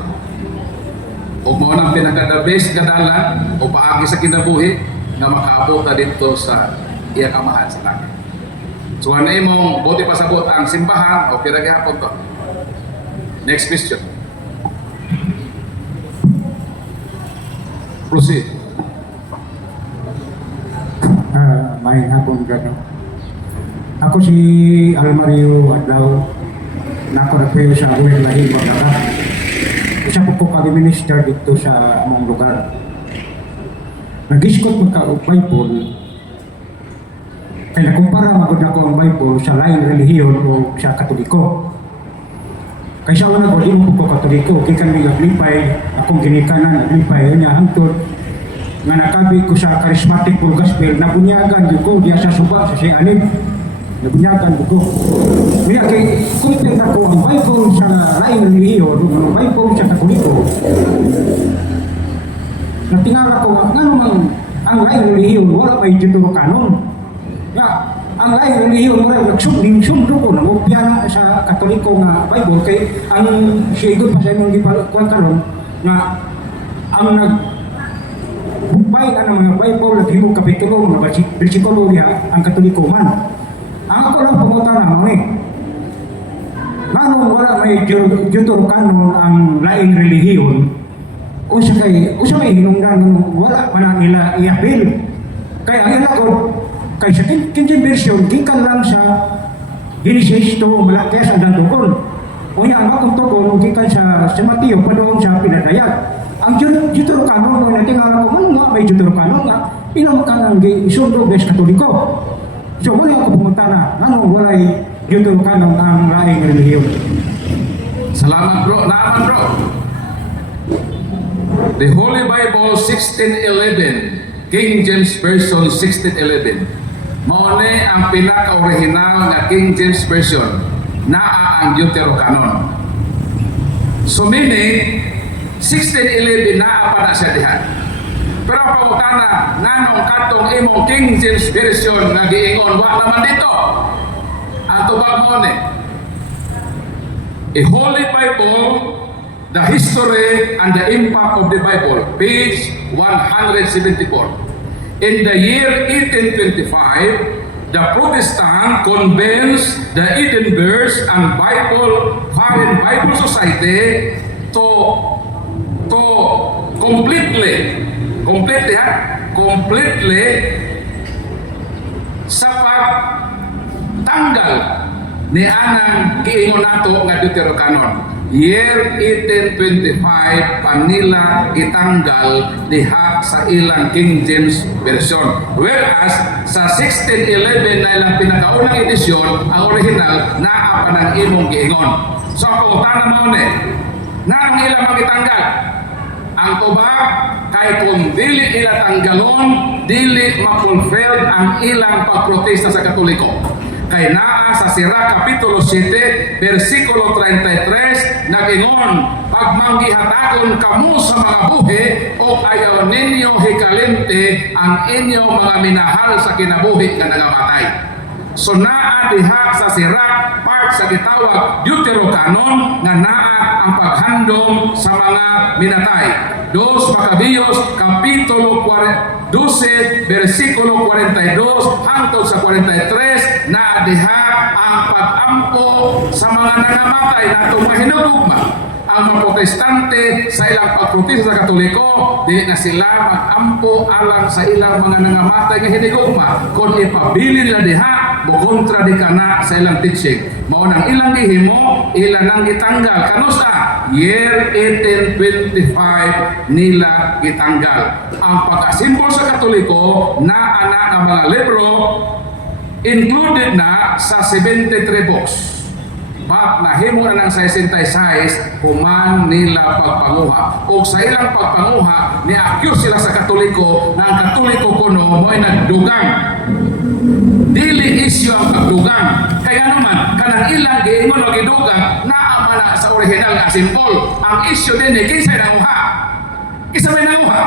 O mo nang pinaka-the best nga dalan o paagi sa kinabuhi na makaabot na dito sa iyang amahan sa langit. So ano imong buti pasabot ang simbahan o piragihapon to. Next question. Proceed. Maayong hapon, Brad. Ako si Almario Adlaw. Nako na kayo sa Uwing Lahi, Magaga. Isa po ko kami-minister dito sa among lugar. Nag-iskot mo ka Bible. Kaya nakumpara magod ako ang Bible sa lain relihiyon o sa Katoliko. Kaya sa una ko, di mo po Katoliko. Kaya kami naglipay, akong ginikanan, naglipay. Yan hangtod nga nakabi ko sa charismatic full gospel, nabunyagan ko diya sa suba, sa siya anim. Nabunyagan ko. Kaya kay kumpit ako ang Bible sa lain relihiyon, ang Bible sa Katoliko. Natingala ko, nga naman ang lain relihiyon, wala may Deuterocanon. Nga, ang lain relihiyon, wala nagsumdo ko, nangupya na sa Katoliko nga Bible, kay ang siya pa sa imong gipalikuan karon nga ang nagbukbay na ng mga Bible, naghimong kapitulo, mga bersikulo niya, ang Katoliko man. Ang ako lang pangutana mo Manong wala may Deuterocanon ang laing relihiyon, o sa may hinungdan wala pa na nila i-appeal. Kaya ang ila ko, kay sa King version, gikan lang sa Genesis to Malakias ang dandukon. O niya, ang bakong tukon, gikan sa Mateo, padoong sa Pinadayag. Ang Deuterocanon, kung natingala ko, nga may Deuterocanon nga, ilang ka nang isundog des Katoliko. So, wala ako pumunta na, wala Deuterocanon ang laing relihiyon. Salamat bro. Naaman bro. The Holy Bible 1611, King James Version 1611. Maune ang pinaka-original na King James Version naa ang Deuterocanon. So meaning 1611 naa pa na siya dihan. Pero ang pangutana, nanong katong imong King James Version nga giingon wa naman dito. Ang tubag mo ni A Holy Bible, the History and the Impact of the Bible, page 174. In the year 1825, the Protestant convinced the Edinburgh and Foreign Bible Society to completely sa pagtanggal ni anang giingon nato nga Deuterocanon. Year 1825 panila itanggal diha sa ilang King James Version. Whereas sa 1611 na ilang pinakaunang edisyon, ang original naa pa ng imong giingon. So ang pangutana mo ni, na ang ilang magitanggal. Ang tubag, kay kung dili ila tanggalon, dili ma-fulfilled ang ilang pagprotesta sa Katoliko. Kay naa sa Sira Kapitulo 7, versikulo 33, nagingon, pagmanggihatagon kamo sa mga buhi o ayaw ninyo hikalente ang inyong mga minahal sa kinabuhi nga nagamatay. So naa diha sa Sira part sa gitawag Deuterocanon nga naa ang paghandom sa mga minatay. 2 Maccabeos Kapitulo 12 versikulo 42 hangtod sa 43 naa diha ang pag-ampo sa mga nangamatay natong mahinugugma. Ang mga protestante sa ilang pagprotesta sa Katoliko, di na sila mag-ampo alang sa ilang mga nangamatay nga hinigugma. Kung ipabili nila diha, bukontra di ka na sa ilang teaching. Maunang ilang gihimo, ilang nang itanggal. Kanusta? Year 1825 nila itanggal. Ang pagkasimbol sa Katoliko na anak ng mga libro included na sa 73 books. But nahimo na ng 66 human nila pagpanguha. O sa ilang pagpanguha, ni-accuse sila sa Katoliko na ang Katoliko kuno mo'y nagdugang. Dili isyu ang pagdugang. Kaya naman, kanang ilang giingon o gidugang na amana sa original nga simbol. Ang isyu din ni kinsay nanguha. Isa may nanguha.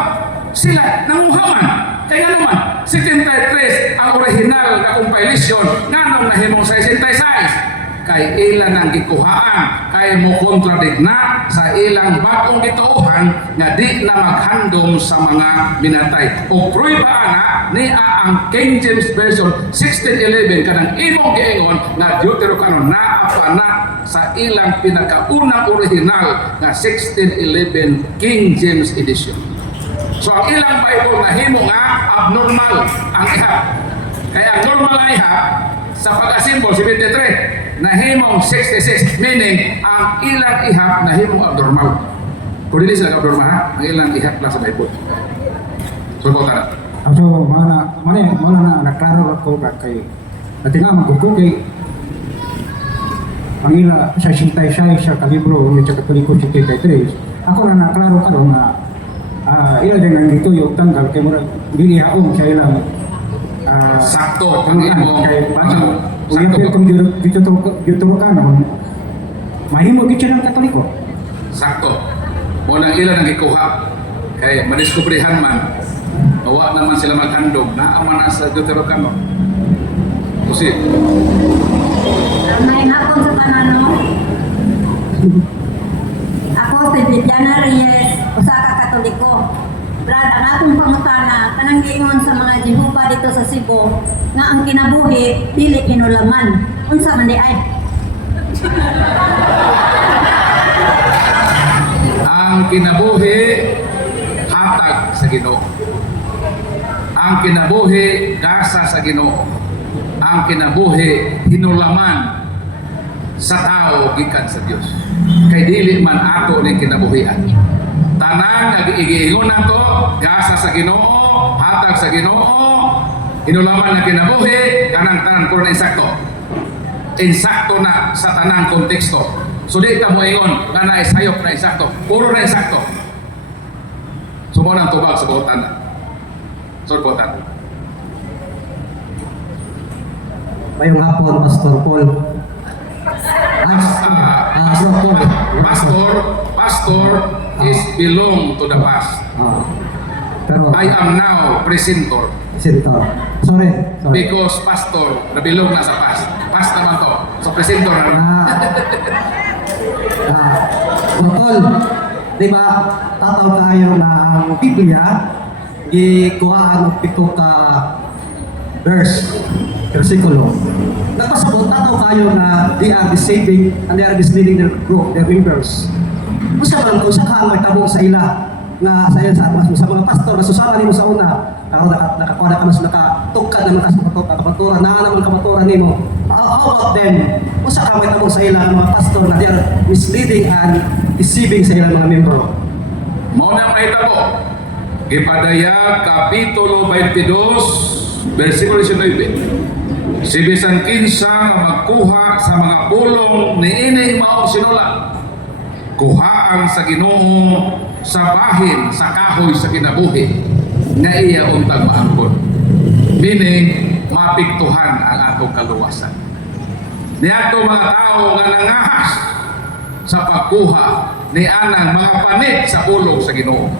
Sila nanguha man. Kaya naman, 73 ang original na compilation nganong nahimong 66. Kay ilan ang gikuhaan, kay mo kontradik na sa ilang bagong gituuhan nga di na maghandom sa mga minatay. O pruiba na ni ang King James Version 1611 kanang imong giingon nga Deuterocanon na apana sa ilang pinakaunang original nga 1611 King James Edition. So ang ilang Bible na himo nga abnormal ang ihap. Kaya ang normal na ihap sa pag-asimbol 73 nahimong 66, meaning ang ilang ihap nahimong abnormal. Kung hindi sila abnormal ha, ang ilang ihap lang sa Bible. So, bautan na. So, mana na naklaro ako kay at nga magkuko kay ang ila sa sintay sa kalibro ng sa Katoliko 73. Ako na naklaro karon na ila din ang dito yung tanggal kay mura dili haong sa ilang sakto ang imong kay basta sakto kung dito kanon mahimo gid siya ng Katoliko. sakto. O nang ilan ang gikuha kay madiskubrihan man awa naman sila maghandog na amana sa Deuterocanon. Kasi May hapon sa tanano. Ako si Viviana Reyes, usa ka Katoliko. Brad, ang akong pangutana, kanang giingon sa mga Jehovah dito sa Cebu, nga ang kinabuhi, dili kinulaman. Unsa man di ay? ang kinabuhi hatag sa Ginoo. Ang kinabuhi gasa sa Ginoo. Ang kinabuhi hinulaman sa tao gikan sa Dios. Kay dili man ato ning kinabuhian. Tanan nga giingon nato gasa sa Ginoo, hatag sa Ginoo, hinulaman na kinabuhi kanang tanan puro na insakto. Insakto na sa tanang konteksto. So di ka mo ingon nga na isayop na insakto, puro na insakto. Sumo nang tubag sa buotan na. So buotan. Mayong hapon, Pastor Paul. Pastor Paul. Pastor is belong to the past. Pero, I am now presentor Senator. Sorry. because pastor na belong na sa past. Past naman to. So presentor na rin. Paul, di ba, tataw tayo na ang Biblia, gikuhaan ng 7 ka versikulo. Nagpasabot, tataw tayo na they are deceiving and they are misleading their group, their members. Kung sa kamay tabong sa ila, nga sa mga pastor na susama nimo sa una, nakakuha na ka mas nakatukad naman ka sa kapaturan, naman kapaturan nimo. How about them? Kung sa kamay tabong sa ila, mga pastor na they are misleading and deceiving sa ilang mga membro. Mao na mahitabo. Gipadaya Kapitulo 22 versikulo 19. Si bisan kinsa nga magkuha sa mga pulong ni ining maong sinula kuhaan sa Ginoo sa bahin sa kahoy sa kinabuhi nga iya untang maangkon. Meaning, mapiktuhan ang atong kaluwasan. Niadto mga tao nga nangahas sa pagkuha ni anang mga panit sa ulog sa Ginoo.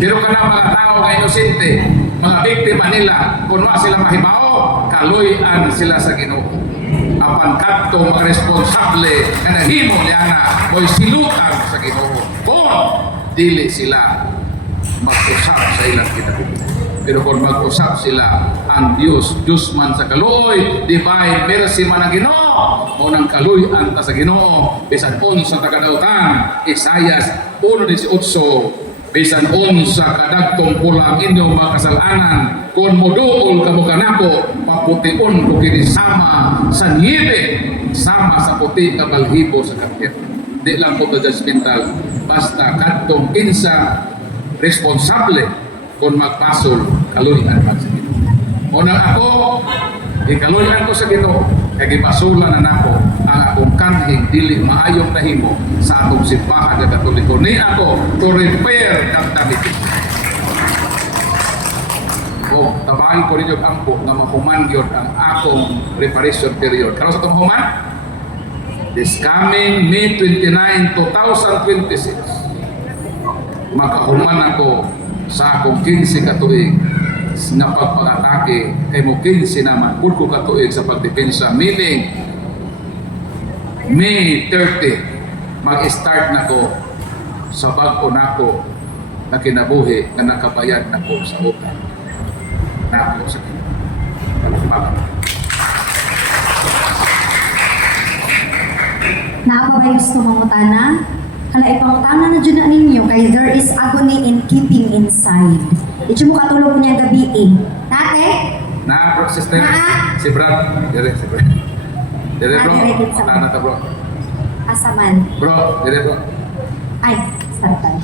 Pero kana mga tao nga inosente, mga biktima nila, kung wa sila mahibao, kaluy-an sila sa Ginoo. Apan kadto mga responsable nga nahimo niya na mo'y silutan sa Ginoo. Kung dili sila mag-usap sa ilang kinabuhi. Pero kung mag-usap sila, ang Diyos man sa kaluoy, divine mercy man ang Ginoo, o nang kaluy-an ta sa Ginoo, bisan unsa tagadautan, Isaias 1:18, bisan unsa kadagtong pula ang inyong mga kasalanan, kung moduol kamo kanako, papution ko kini sama sa niebe, sama sa puti nga balhibo sa kapit. Di lang po judgmental, basta kadtong kinsa responsable kung magpasol, kaluyan man sa Ginoo. Unang ako, ikaluyan ko sa Ginoo, kaya gipasulan na nako ang akong kanhing dili maayong nahimo sa akong simbahan nga Katoliko. Ni ako to repair kang damit. O, tabahin ko rin yung ampo na mahuman yun ang akong reparation period. Kano sa itong mahuman? This coming May 29, 2026, makahuman ako sa akong 15 katuig nga pagpag-atake kay mo 15 naman kung ko katuig sa pagdepensa, meaning May 30 mag-start na ko sa bag-o nako na kinabuhi na nakabayad na ko sa utang nako sa Ginoo. Naa pa ba gusto mangutana? Hala, ipangutana na dyan na ninyo kay there is agony in keeping inside. Ito mo katulog niya gabi eh. Tate? Na, bro, sister. Na? Si Brad. Dire, si Brad. Dire, bro. Dire, sa Tana ta, bro. Asaman. Bro, dire, bro. Ay, sartan.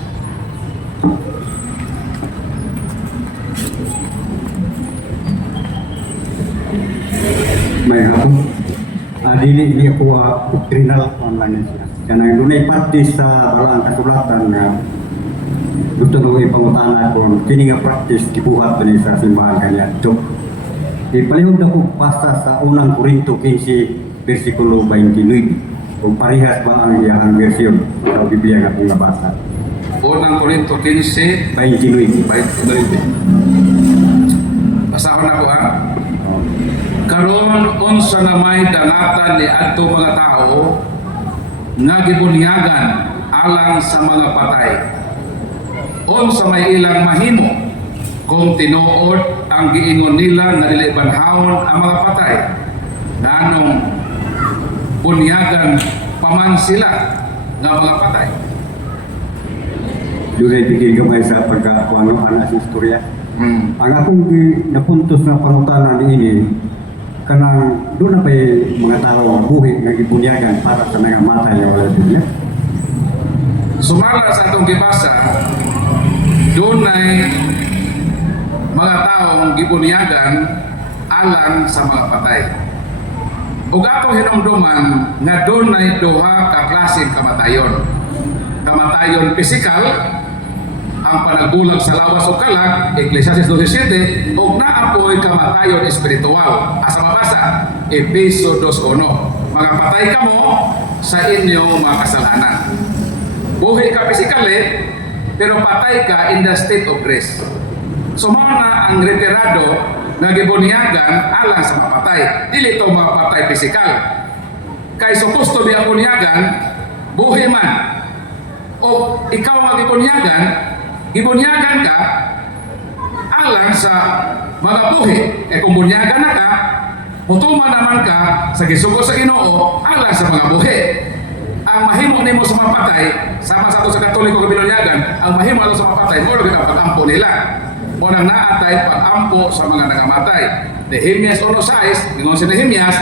May hapon. Dili ako doctrinal online siya. Kanang dunay parte sa balang kasulatan na gusto nung ipangutana kung kini nga practice gibuhat ni sa simbahan kanya. So, ipalihog na ko basta sa unang Korinto 15 versikulo 29. Kung parehas ba ang iyang versyon sa Biblia nga kung nabasa. Unang Korinto 15, 29. 29. Basahon ako ha. Karon unsa na may dangatan ni adto mga tao nga gibunyagan alang sa mga patay. Unsa may ilang mahimo kung tinuod ang giingon nila nga dili banhawon ang mga patay. Nanong bunyagan paman sila nga mga patay. Doon ay bigay gamay sa pagkakuano ang istorya. Hmm. Ang akong napuntos na pangutana ini kanang doon na pa mga tao ang buhi nga gibunyagan para sa mga matay nga wala Biblia. Sumala sa atong gibasa, doon ay mga taong gibunyagan alang sa mga patay. Ug atong hinumduman nga doon ay duha ka klaseng kamatayon. Kamatayon pisikal, ang panagbulag sa lawas o kalag, Ecclesiastes 12:7, ug naapoy kamatayon espiritual. Asa mabasa? Efeso 2:1. Mga patay kamo sa inyong mga kasalanan. Buhay ka pisikali, pero patay ka in the state of grace. So mao na ang retirado na gibunyagan alang sa mga patay. Dili ito mga patay pisikal. Kay suposto di ang bunyagan, buhay man. O ikaw nga gibunyagan ka alang sa mga buhi. Kung bunyagan na ka, mutuman naman ka sa gisugo sa Ginoo alang sa mga buhi. Ang mahimo nimo sa mga patay, sama sa ato sa Katoliko nga binunyagan, ang mahimo ato sa mga patay, mo rin ang pag-ampo nila. O nang naatay pag-ampo sa mga nangamatay. Nehemias 1:6, ingon si Nehemias,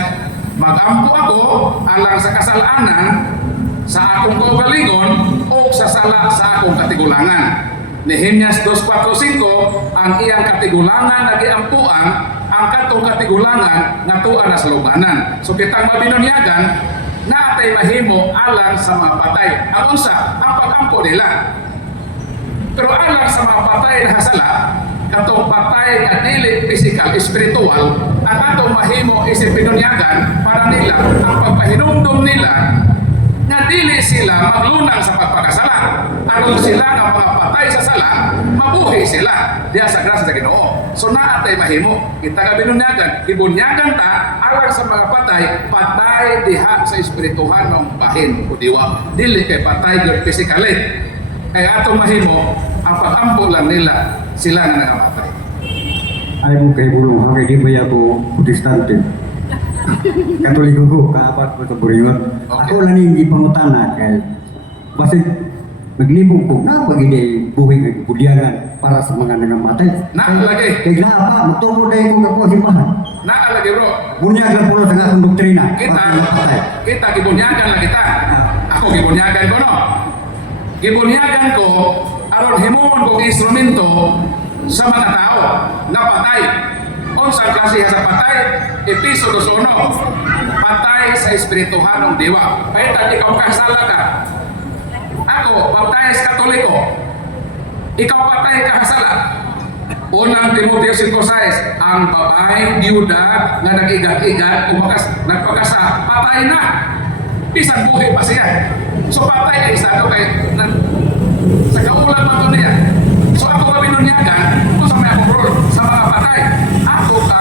mag-ampo ako alang sa kasalanan sa akong kaugalingon o sa sala sa akong katigulangan. Nehemias 2:4-5, ang iyang katigulangan nagiampuan, ang katong katigulangan nga tuan na sa lubanan. So kitang mabinunyagan, naatay natay mahimo alang sa mga patay. Ang unsa, ang pag-ampo nila. Pero alang sa mga patay na hasala, katong patay nga dili physical, spiritual, ang atong mahimo isip pinunyagan para nila ang pagpahinumdum nila na dili sila maglunang sa pagpakasala. Aron sila nga mga patay sa sala, mabuhi sila diya sa grasya sa Ginoo. So naatay mahimo, kita nga binunyagan, ibunyagan ta alang sa mga patay, patay diha sa espirituhan ng bahin o diwa. Dili kay patay gyud physically. Kaya atong mahimo, ang pag-ampo lang nila, sila na nangamatay. Ay mo kay bulong hangay di ba ako protestante. Katoliko ko, kaapat ko sa Buringon. Okay. Ako lang hindi pangutana kay kasi maglibong ko na pag hindi buhay ng bulyagan para sa mga nangamatay. Naalagay. Kay laapa, magtubo na yung ako himahan. Naalagi bro, Bunyag lang po sa akong doktrina. kita, para sa napatay. kita gibunyagan lang kita. Ako gibunyagan ko no. Gibunyagan ko aron himuon kong instrumento sa mga tao na patay. Unsang klase sa patay? Episodo 1. Patay sa espirituhan ng diwa. Pahitan ikaw kasala ka. Ako, baptize katoliko. Ikaw patay ka hasala. Unang Timoteo 5:6, ang babaeng biyuda nga nag-igat-igat o nagpagkasa, patay na. Bisan buhay pa siya. So patay ay estado kay sa kaulan pa to niya. So ako ba binunyagan kung sa may akong role sa mga patay. Ako ka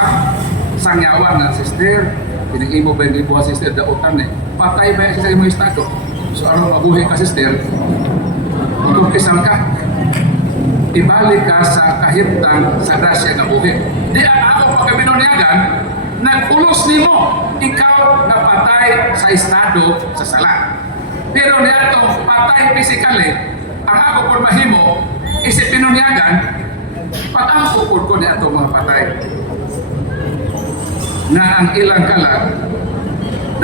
sangyawan na sister. Pinag-imo ba yung ibuha sister da utang ni? Patay ba siya sa imong estado? So ano mabuhay ka sister? Mag-umpisal ka. Ibalik ka sa kahintang sa grasya nga buhay. Di ako pagkabinunyagan, nag-ulos nimo ikaw na patay sa estado sa sala. Pero niya ito, patay physically, ang ako por mahimo, isip pinunyagan, pag-ampo ko niya ito mga patay. Na ang ilang kalag,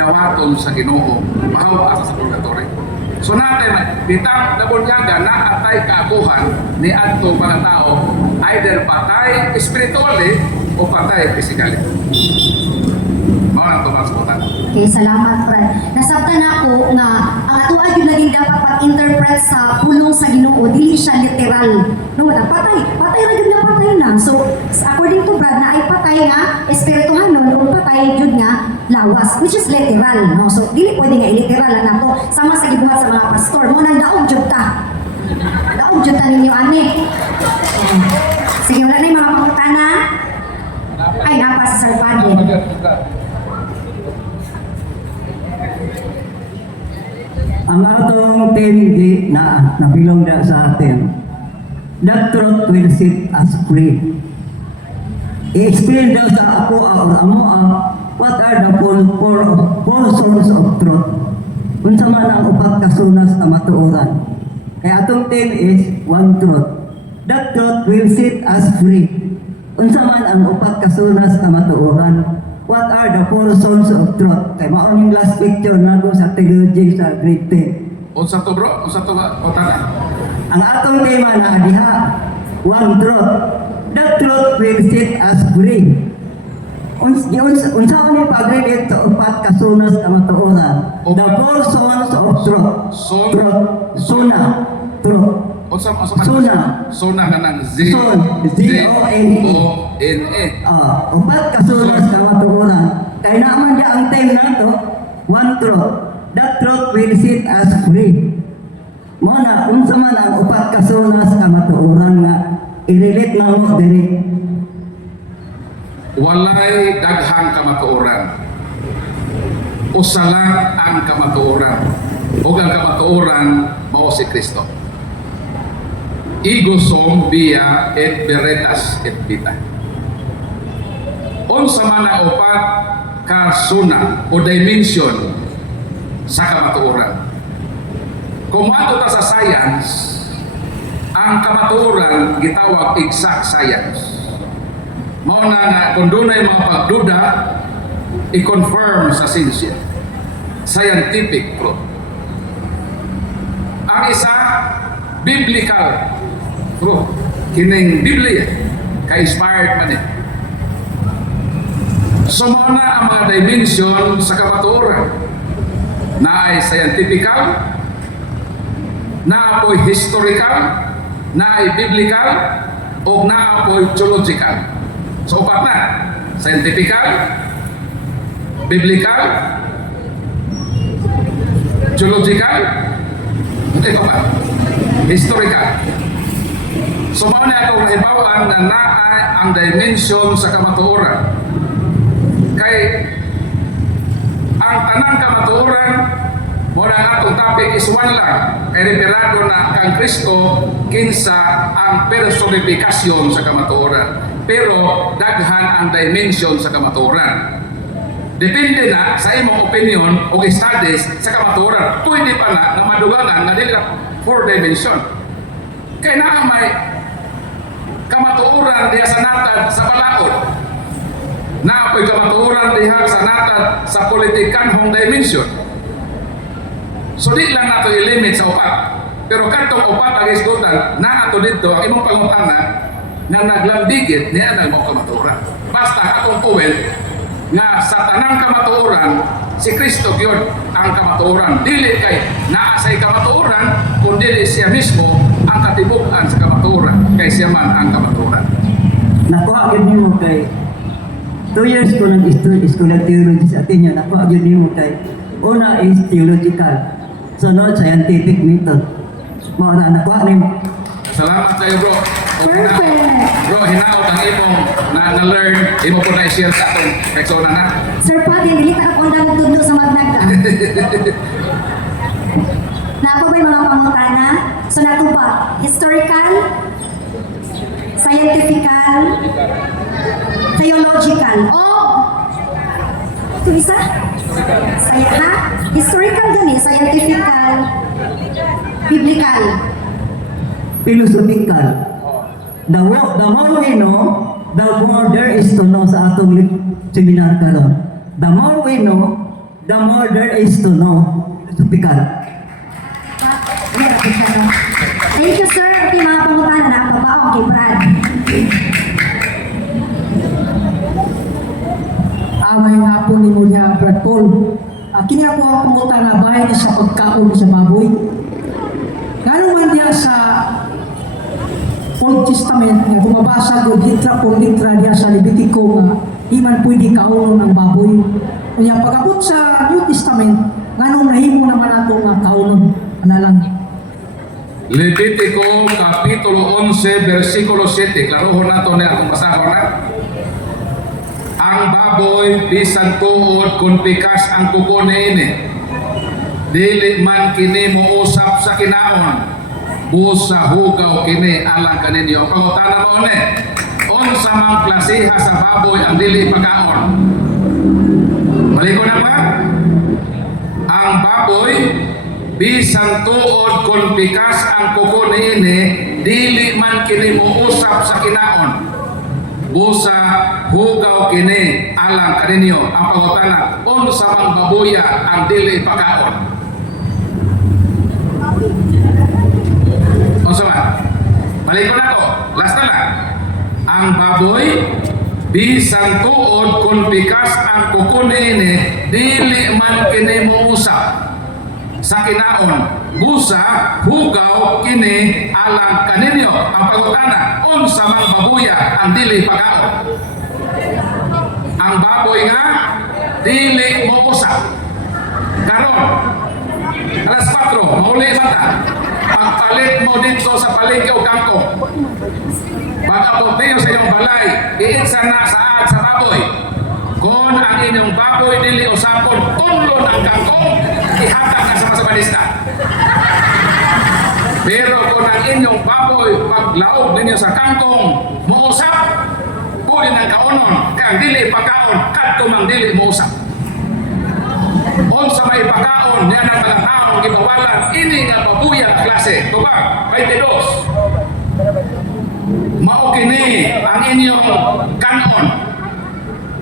dawaton sa Ginoo, mahawa sa purgatory. So natin, bitang nabunyagan na atay kaabuhan ni ato mga tao, either patay spiritually o patay physically. Mga tumasputan. Okay, salamat, Fred. Nasabtan ako nga ang atuan yung laging dapat pag-interpret sa pulong sa Ginoo, dili siya literal. No, patay ra gyud na patay na. So, according to Brad, na ay patay nga espirituhan nun o patay jud nga lawas, which is literal, no? So, dili pwede nga iliteral na nato sama sa gibuhat sa mga pastor. Mo nang daog jud ta. Daog jud ta ninyo ani. Sige, wala na yung mga pangutana. Ay, napa sa salpadin. Ang atong team di na nabilong na sa atin, that truth will set us free. I-explain daw sa ako or amo what are the four sources of truth. Unsa man ang upat ka sunas na matuoran. Kaya atong team is one truth. That truth will set us free. Unsa man ang upat ka sunas na matuoran. What are the four sources of truth? Kaya maon yung last picture na sa theology sa grade 10. Unsa to bro? Unsa to utana? Ang atong tema na diha, one truth. That truth will set us free. Unsa ni pag-relate sa upat ka sunas na matuoran. The four sources of truth. Son? Truth. Suna. Truth. Unsa man? Suna. Suna ka ng Z. Son. Z-O-N-E. O-N-E. Upat ka sunas na matuoran. Kaya naman niya ang time na to, one truth. That truth will set us free. Muna, unsa man ang upat ka sunas na matuoran nga i-relate na mo diri. Walay daghang kamatuoran. Usa lang ang kamatuoran. O ang kamatuoran mao si Kristo. Ego sum via et veritas et vita. Unsa man ang upat ka suna o dimension sa kamatuoran. Kung ato ta sa science, ang kamatuoran gitawag exact science. Mao na nga kung dunay mga pagduda, i-confirm sa sinsya. Scientific truth. Ang isa, biblical truth. Kining Biblia, ka-inspired man eh. So mao na ang mga dimension sa kamatuoran. na ay scientifical, na apoy historical, na ay biblical, o na apoy theological. So upat na, scientifical, biblical, theological, okay pa ba? Historical. So mao na akong nahibawan na naa ang dimension sa kamatuoran. Kay ang tanang kamatuoran mo na atong topic is one lang. Kay referado na kang Kristo kinsa ang personifikasyon sa kamatuoran. Pero daghan ang dimension sa kamatuoran. Depende na sa imong opinion o studies sa kamatuoran. Pwede pa na nga madugangan nga dili na 4 dimension. Kaya na may kamatuoran diha sa natad sa balaod. Na apoy kamatuoran diha sa natad sa politikanhong dimension. So di lang nato i-limit sa upat. Pero katong upat ang isgutan na ato dito ang imong pangutana na naglamdigit niya ng mga kamatuoran. Basta atong point nga sa tanang kamatuoran si Kristo gyud ang kamatuoran. Dili kay naa say kamatuoran kundi siya mismo ang katibukan sa kamatuoran kay siya man ang kamatuoran. Nakuha gyud nimo kay 2 years ko nag-school of theology sa Ateneo. Nakuha gyud nimo kay una is theological, sunod scientific method. Mao na nakuha nimo. Salamat kayo bro. Perfect. Bro, hinaot ang imong na-learn, imo po na-share sa atong persona na. Sir Pati, dili ka kung dang tudlo sa magnaga. Na ako ba'y mga pangutana? So nato pa, historical, scientifical, theological. Oh! Ito isa? Ha? Historical gani, scientifical, biblical. Philosophical. The more we know, the more there is to know sa atong seminar karon. The more we know, the more there is to know. Philosophical. Thank you, sir. Ito yung mga pangutana na ako pa kay Brad. Away nga po ni mo niya, Brad Paul. Kini ako ang pangutana bahay ni sa pagkaon sa baboy. Ngano man diya sa Old Testament nga bumabasa ko litra por litra diya sa Levitico nga iman pwede kaunon ng baboy. Kaya pag-abot sa New Testament, nganong nahimo naman ato nga kaunon. Analang. Levitico Kapitulo 11 versikulo 7. Klarohon nato na atong basahon na. Ang baboy bisan tuod kung pikas ang kuko niini. Dili man kini mo usap sa kinaon. Busa hugaw kini alang kaninyo. Pangutana mo ni. Unsa mang klasiha sa baboy ang dili pagkaon? Balik ko na ba? Ang baboy bisan tuod kung pikas ang kuko niini, dili man kini mo usap sa kinaon. Busa hugaw kini alang kaninyo. Ang pangutana, unsa mang baboya ang dili pagkaon? Unsa man? Balik ko na to. Last na lang. Ang baboy bisan tuod kung pikas ang kuko niini, dili man kini mo usap sa kinaon. Busa hugaw kini alang kaninyo. Ang pangutana, unsa mang baboya ang dili pagkaon? Ang baboy nga dili mo usap. Karon alas 4 mauli mata. Pagpalit mo dito sa palengke o kangkong. Pag-abot niyo sa iyong balay, iinsa na saad sa baboy. Kung ang inyong baboy dili usapon, tunlon ang kangkong, ihatag na sa masabalista. Pero kung ang inyong baboy, paglaog ninyo sa kangkong, muusap, puli ng kaunon, kaya dili pagkaon, kadto mang dili muusap. Unsa may pagkaon, yan ang mga taong gibawalan, ini nga babuya klase. Tubag, 22. Mao kini ang inyong kanon.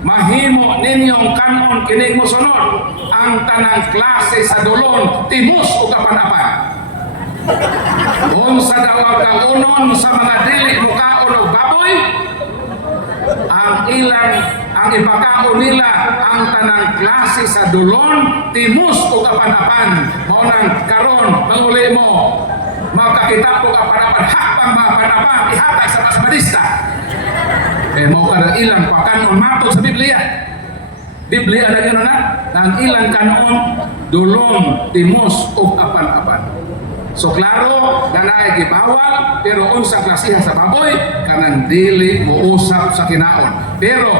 Mahimo ninyong kanon kini mosunod ang tanang klase sa dulon, timus o kapanapan. Unsa daw ang kaunon sa mga dili mukaon og baboy? ang ipakaon nila ang tanang klase sa dulon, timus o kapanapan. Maunang karon, manguli mo, makakita po kapanapan, hakbang mga kapanapan, ihatag sa masmadista. Mau ka ng ilang pakanon matod sa Biblia. Biblia na yun na, ang ilang kanon, dulon, timus o apan-apan. So klaro, ganay gibawal, pero unsa klasiha sa baboy, kanang dili mo usap sa kinaon. Pero,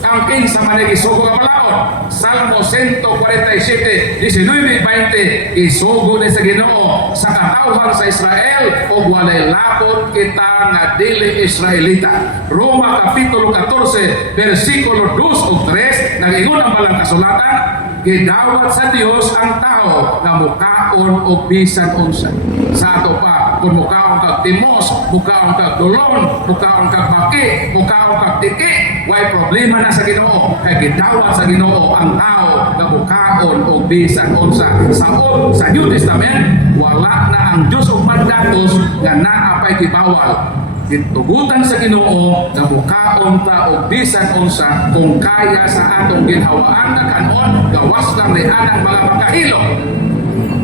ang king sa manigisugo ka palaon, Salmo 147, 19-20, isugo ni sa Ginoo sa katawhan sa Israel o walay lapot kita nga dili Israelita. Roma Kapitulo 14, versikulo 2 o 3, nag-ingon ang balang kasulatan, gidawat sa Dios ang tao nga mukaon o bisan unsa. Sa ato pa, kung mukaon kag timos, mukaon kag dulon, mukaon kag baki, mukaon kag tiki, way problema na sa Ginoo. Kay gidawat sa Ginoo ang tao nga mukaon o bisan unsa. Sa New Testament, wala na ang Dios og mandatos nga naapay gibawal. Gitugutan sa Ginoo na mukaon ta og bisan unsa kung kaya sa atong ginhawaan nga kanon gawas lang ni anang mga makahilo.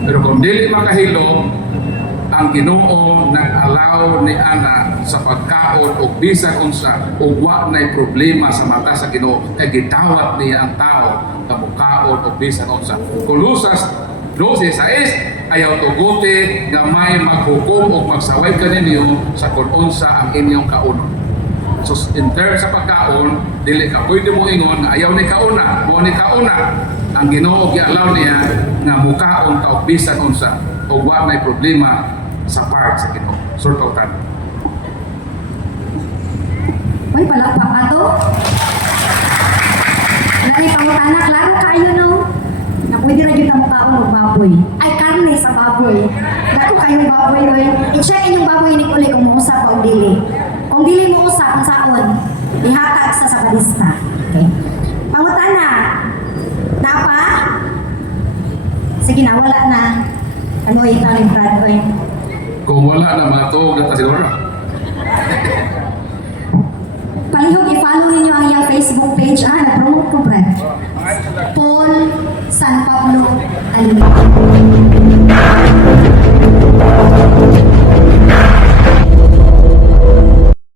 Pero kung dili makahilo, ang Ginoo nag-allow ni ana sa pagkaon og bisan unsa ug wa nay problema sa mata sa Ginoo kay gidawat niya ang tao nga mukaon og bisan unsa. Kolosas 12:6 ayaw tuguti nga may maghukom o magsaway kaninyo sa kung unsa ang inyong kaunon. So in terms sa pagkaon, dili ka pwede mo ingon nga ayaw ni kauna, mo ni kauna. Ang Ginoo gialaw niya nga mukaon ta og bisan unsa ug wa may problema sa part sa Ginoo. Surtautan. Uy, palakpak ato. Lagi pangutana, klaro kayo no? Na pwede na yung kamukaon ng baboy. Ay, karne sa baboy. Dako kayong baboy, oy. I-check inyong baboy ni Kuli kung muusap o dili. Kung dili mo usap, ang saon, ihatag sa sabadista. Okay. Pangutana, napa? Sige na, wala na. Ano ito ni Brad, oy. Kung wala na mga tuog na siguro. Palihog, i-follow ninyo ang iyang Facebook page. Na-promote ko, Brad. Paul San Pablo Alina.